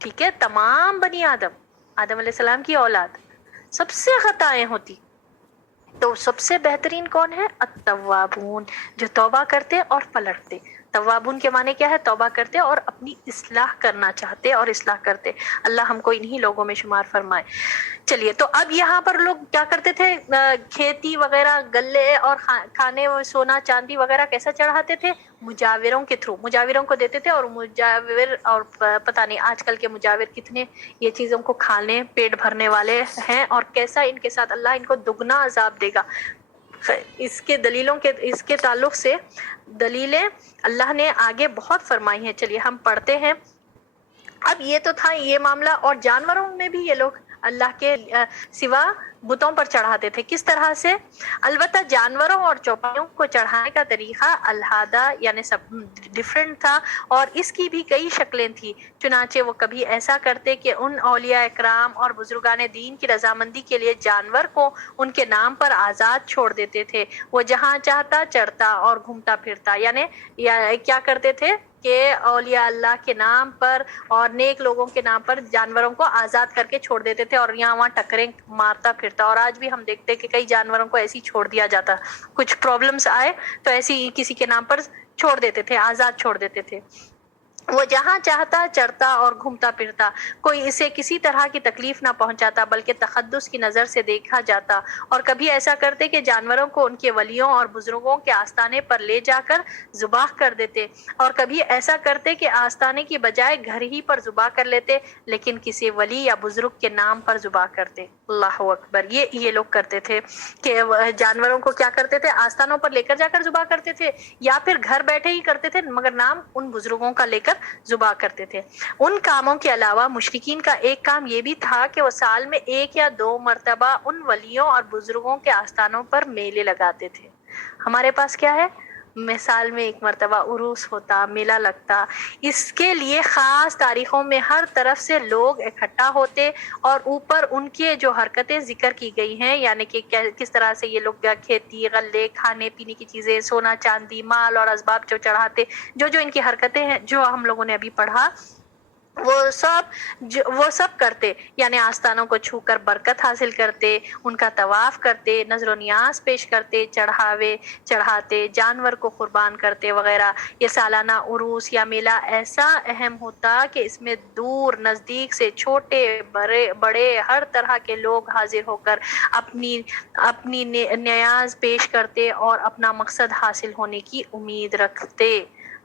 ٹھیک ہے، تمام بنی آدم علیہ السلام کی اولاد سب سے خطائیں ہوتی. تو سب سے بہترین کون ہے؟ التوابون، جو توبہ کرتے اور پلٹتے. توابون کے معنی کیا ہے؟ توبہ کرتے اور اپنی اصلاح کرنا چاہتے اور اصلاح کرتے. اللہ ہم کو انہی لوگوں میں شمار فرمائے. چلیے، تو اب یہاں پر لوگ کیا کرتے تھے؟ کھیتی وغیرہ، گلے اور کھانے، سونا چاندی وغیرہ کیسا چڑھاتے تھے؟ مجاوروں کے تھرو، مجاوروں کو دیتے تھے. اور مجاور، اور پتہ نہیں آج کل کے مجاور کتنے یہ چیزوں کو کھانے پیٹ بھرنے والے ہیں، اور کیسا ان کے ساتھ اللہ ان کو دگنا عذاب دے گا. اس کے تعلق سے دلیلیں اللہ نے آگے بہت فرمائی ہیں. چلیے ہم پڑھتے ہیں. اب یہ تو تھا یہ معاملہ. اور جانوروں میں بھی یہ لوگ اللہ کے سوا بتوں پر چڑھاتے تھے. کس طرح سے؟ البتہ جانوروں اور چوپایوں کو چڑھانے کا طریقہ الہادہ، یعنی سب ڈفرینٹ تھا، اور اس کی بھی کئی شکلیں تھیں. چنانچہ وہ کبھی ایسا کرتے کہ ان اولیاء اکرام اور بزرگان دین کی رضامندی کے لیے جانور کو ان کے نام پر آزاد چھوڑ دیتے تھے. وہ جہاں چاہتا چرتا اور گھومتا پھرتا. یعنی کیا کرتے تھے کہ اولیاء اللہ کے نام پر اور نیک لوگوں کے نام پر جانوروں کو آزاد کر کے چھوڑ دیتے تھے، اور یہاں وہاں ٹکریں مارتا پھرتا. اور آج بھی ہم دیکھتے ہیں کہ کئی جانوروں کو ایسے ہی چھوڑ دیا جاتا. کچھ پرابلمز آئے تو ایسے ہی کسی کے نام پر چھوڑ دیتے تھے، آزاد چھوڑ دیتے تھے. وہ جہاں چاہتا چرتا اور گھومتا پھرتا. کوئی اسے کسی طرح کی تکلیف نہ پہنچاتا، بلکہ تقدس کی نظر سے دیکھا جاتا. اور کبھی ایسا کرتے کہ جانوروں کو ان کے ولیوں اور بزرگوں کے آستانے پر لے جا کر ذبح کر دیتے. اور کبھی ایسا کرتے کہ آستانے کی بجائے گھر ہی پر ذبح کر لیتے، لیکن کسی ولی یا بزرگ کے نام پر ذبح کرتے. اللہ اکبر. یہ لوگ کرتے تھے کہ جانوروں کو کیا کرتے تھے؟ آستانوں پر لے کر جا کر ذبح کرتے تھے، یا پھر گھر بیٹھے ہی کرتے تھے، مگر نام ان بزرگوں کا لے کر ذبح کرتے تھے. ان کاموں کے علاوہ مشرکین کا ایک کام یہ بھی تھا کہ وہ سال میں 1 یا 2 مرتبہ ان ولیوں اور بزرگوں کے آستانوں پر میلے لگاتے تھے. ہمارے پاس کیا ہے؟ مثال میں 1 مرتبہ عروس ہوتا، میلہ لگتا. اس کے لیے خاص تاریخوں میں ہر طرف سے لوگ اکٹھا ہوتے، اور اوپر ان کے جو حرکتیں ذکر کی گئی ہیں، یعنی کہ کس طرح سے یہ لوگ کھیتی، غلے، کھانے پینے کی چیزیں، سونا چاندی، مال اور اسباب جو چڑھاتے، جو ان کی حرکتیں ہیں جو ہم لوگوں نے ابھی پڑھا، وہ سب کرتے. یعنی آستانوں کو چھو کر برکت حاصل کرتے، ان کا طواف کرتے، نذر و نیاز پیش کرتے، چڑھاتے، جانور کو قربان کرتے وغیرہ. یہ سالانہ عروس یا میلہ ایسا اہم ہوتا کہ اس میں دور نزدیک سے چھوٹے بڑے ہر طرح کے لوگ حاضر ہو کر اپنی نیاز پیش کرتے اور اپنا مقصد حاصل ہونے کی امید رکھتے.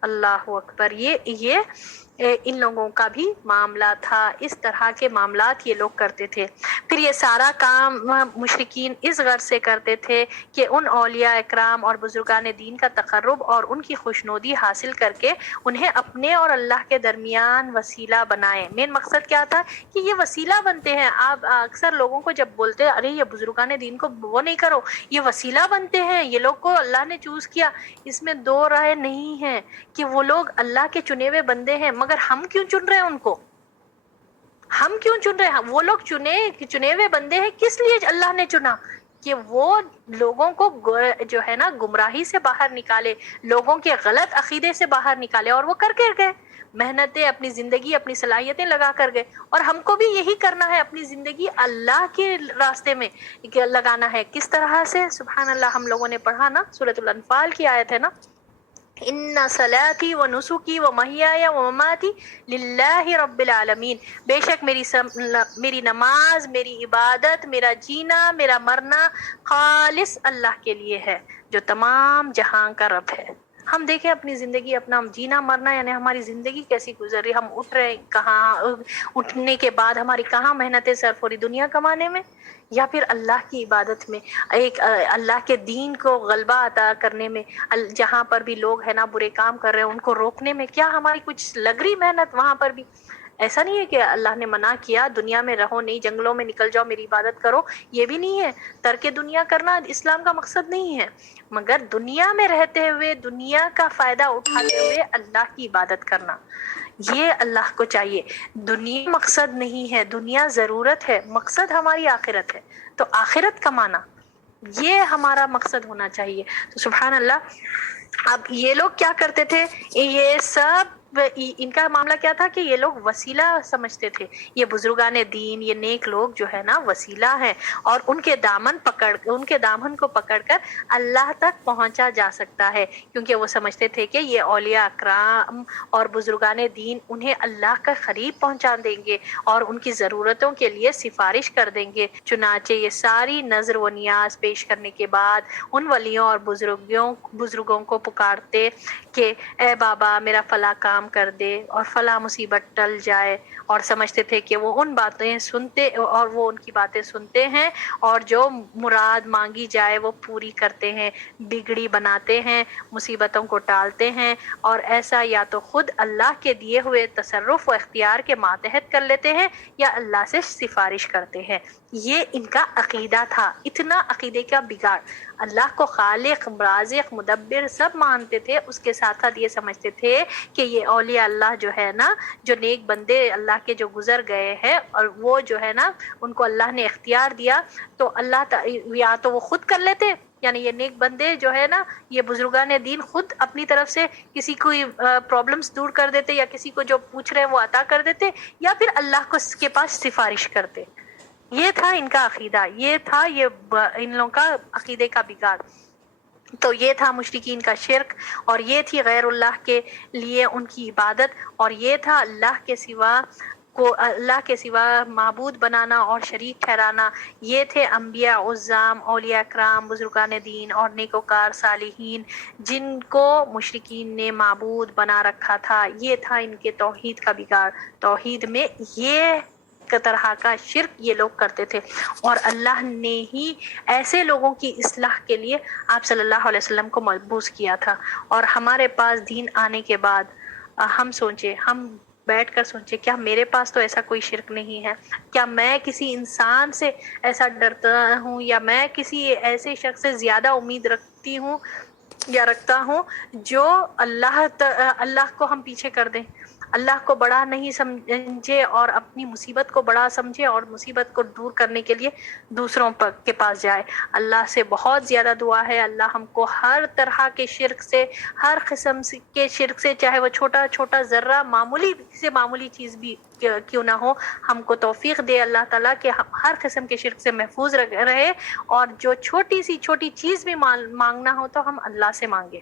اللہ اکبر. یہ ان لوگوں کا بھی معاملہ تھا. اس طرح کے معاملات یہ لوگ کرتے تھے. پھر یہ سارا کام مشرکین اس غرض سے کرتے تھے کہ ان اولیاء اکرام اور بزرگان دین کا تقرب اور ان کی خوشنودی حاصل کر کے انہیں اپنے اور اللہ کے درمیان وسیلہ بنائیں. مین مقصد کیا تھا؟ کہ یہ وسیلہ بنتے ہیں. آپ اکثر لوگوں کو جب بولتے ہیں ارے یہ بزرگان دین کو وہ نہیں کرو، یہ وسیلہ بنتے ہیں، یہ لوگ کو اللہ نے چوز کیا، اس میں 2 رائے نہیں ہے کہ وہ لوگ اللہ کے چنے ہوئے بندے ہیں. مگر ہم کیوں چن رہے ہیں ان کو؟ ہم کیوں چن رہے ہیں؟ وہ لوگ چنے ہوئے بندے ہیں. کس لیے اللہ نے چنا؟ کہ وہ لوگوں کو جو ہے نا گمراہی سے باہر نکالے، لوگوں کے غلط عقیدے سے باہر نکالے. اور وہ کر کے گئے، محنتیں، اپنی زندگی، اپنی صلاحیتیں لگا کر گئے. اور ہم کو بھی یہی کرنا ہے، اپنی زندگی اللہ کے راستے میں لگانا ہے. کس طرح سے؟ سبحان اللہ. ہم لوگوں نے پڑھا نا سورۃ الانفال کی آیت ہے نا، ان صلاتی و نسکی و محیای و مماتی للہ رب العالمین. بے شک میری نماز، میری عبادت، میرا جینا، میرا مرنا خالص اللہ کے لیے ہے جو تمام جہاں کا رب ہے. ہم دیکھیں اپنی زندگی، اپنا جینا مرنا، یعنی ہماری زندگی کیسی گزر رہی، ہم اٹھ رہے کہاں، اٹھنے کے بعد ہماری کہاں محنتیں صرف ہو رہی، دنیا کمانے میں یا پھر اللہ کی عبادت میں، ایک اللہ کے دین کو غلبہ عطا کرنے میں، جہاں پر بھی لوگ ہے نا برے کام کر رہے ہیں ان کو روکنے میں کیا ہماری کچھ لگ رہی محنت وہاں پر بھی؟ ایسا نہیں ہے کہ اللہ نے منع کیا دنیا میں رہو نہیں، جنگلوں میں نکل جاؤ میری عبادت کرو، یہ بھی نہیں ہے، ترک دنیا کرنا اسلام کا مقصد نہیں ہے، مگر دنیا میں رہتے ہوئے دنیا کا فائدہ اٹھاتے ہوئے اللہ کی عبادت کرنا، یہ اللہ کو چاہیے۔ دنیا مقصد نہیں ہے، دنیا ضرورت ہے، مقصد ہماری آخرت ہے، تو آخرت کمانا یہ ہمارا مقصد ہونا چاہیے۔ تو سبحان اللہ، اب یہ لوگ کیا کرتے تھے، یہ سب ان کا معاملہ کیا تھا کہ یہ لوگ وسیلہ سمجھتے تھے، یہ بزرگان دین، یہ نیک لوگ جو ہے نا وسیلہ ہیں، اور ان کے دامن کو پکڑ کر اللہ تک پہنچا جا سکتا ہے، کیونکہ وہ سمجھتے تھے کہ یہ اولیاء اکرام اور بزرگان دین انہیں اللہ کا قریب پہنچا دیں گے اور ان کی ضرورتوں کے لیے سفارش کر دیں گے۔ چنانچہ یہ ساری نظر و نیاز پیش کرنے کے بعد ان ولیوں اور بزرگوں کو پکارتے کہ اے بابا میرا فلاں کام کر دے اور فلاں مصیبت ٹل جائے، اور سمجھتے تھے کہ وہ ان باتیں سنتے اور وہ ان کی باتیں سنتے ہیں اور جو مراد مانگی جائے وہ پوری کرتے ہیں، بگڑی بناتے ہیں، مصیبتوں کو ٹالتے ہیں، اور ایسا یا تو خود اللہ کے دیے ہوئے تصرف و اختیار کے ماتحت کر لیتے ہیں یا اللہ سے سفارش کرتے ہیں۔ یہ ان کا عقیدہ تھا، اتنا عقیدے کا بگاڑ۔ اللہ کو خالق، رازق، مدبر سب مانتے تھے، اس کے ساتھ ساتھ یہ سمجھتے تھے کہ یہ اولیاء اللہ جو ہے نا، جو نیک بندے اللہ کے جو گزر گئے ہیں، اور وہ جو ہے نا ان کو اللہ نے اختیار دیا، تو اللہ یا تو وہ خود کر لیتے، یعنی یہ نیک بندے جو ہے نا، یہ بزرگان دین خود اپنی طرف سے کسی کو پرابلمز دور کر دیتے، یا کسی کو جو پوچھ رہے ہیں وہ عطا کر دیتے، یا پھر اللہ کو اس کے پاس سفارش کرتے۔ یہ تھا ان کا عقیدہ، یہ تھا ان لوگوں کا عقیدے کا بگاڑ۔ تو یہ تھا مشرکین کا شرک، اور یہ تھی غیر اللہ کے لیے ان کی عبادت، اور یہ تھا اللہ کے سوا معبود بنانا اور شریک ٹھہرانا۔ یہ تھے انبیاء عظام، اولیاء کرام، بزرگان دین اور نیکوکار صالحین، جن کو مشرکین نے معبود بنا رکھا تھا۔ یہ تھا ان کے توحید کا بگاڑ۔ توحید میں یہ طرح کا شرک یہ لوگ کرتے تھے، اور اللہ نے ہی ایسے لوگوں کی اصلاح کے لیے آپ صلی اللہ علیہ وسلم کو مبعوث کیا تھا۔ اور ہمارے پاس دین آنے کے بعد ہم بیٹھ کر سوچے، کیا میرے پاس تو ایسا کوئی شرک نہیں ہے؟ کیا میں کسی انسان سے ایسا ڈرتا ہوں، یا میں کسی ایسے شخص سے زیادہ امید رکھتی ہوں یا رکھتا ہوں جو اللہ کو ہم پیچھے کر دیں، اللہ کو بڑا نہیں سمجھے اور اپنی مصیبت کو بڑا سمجھے، اور مصیبت کو دور کرنے کے لیے دوسروں کے پاس جائے؟ اللہ سے بہت زیادہ دعا ہے اللہ ہم کو ہر طرح کے شرک سے، ہر قسم کے شرک سے، چاہے وہ چھوٹا چھوٹا ذرہ معمولی سے معمولی چیز بھی کیوں نہ ہو، ہم کو توفیق دے اللہ تعالیٰ کہ ہم ہر قسم کے شرک سے محفوظ رہے، اور جو چھوٹی سی چھوٹی چیز بھی مانگنا ہو تو ہم اللہ سے مانگے۔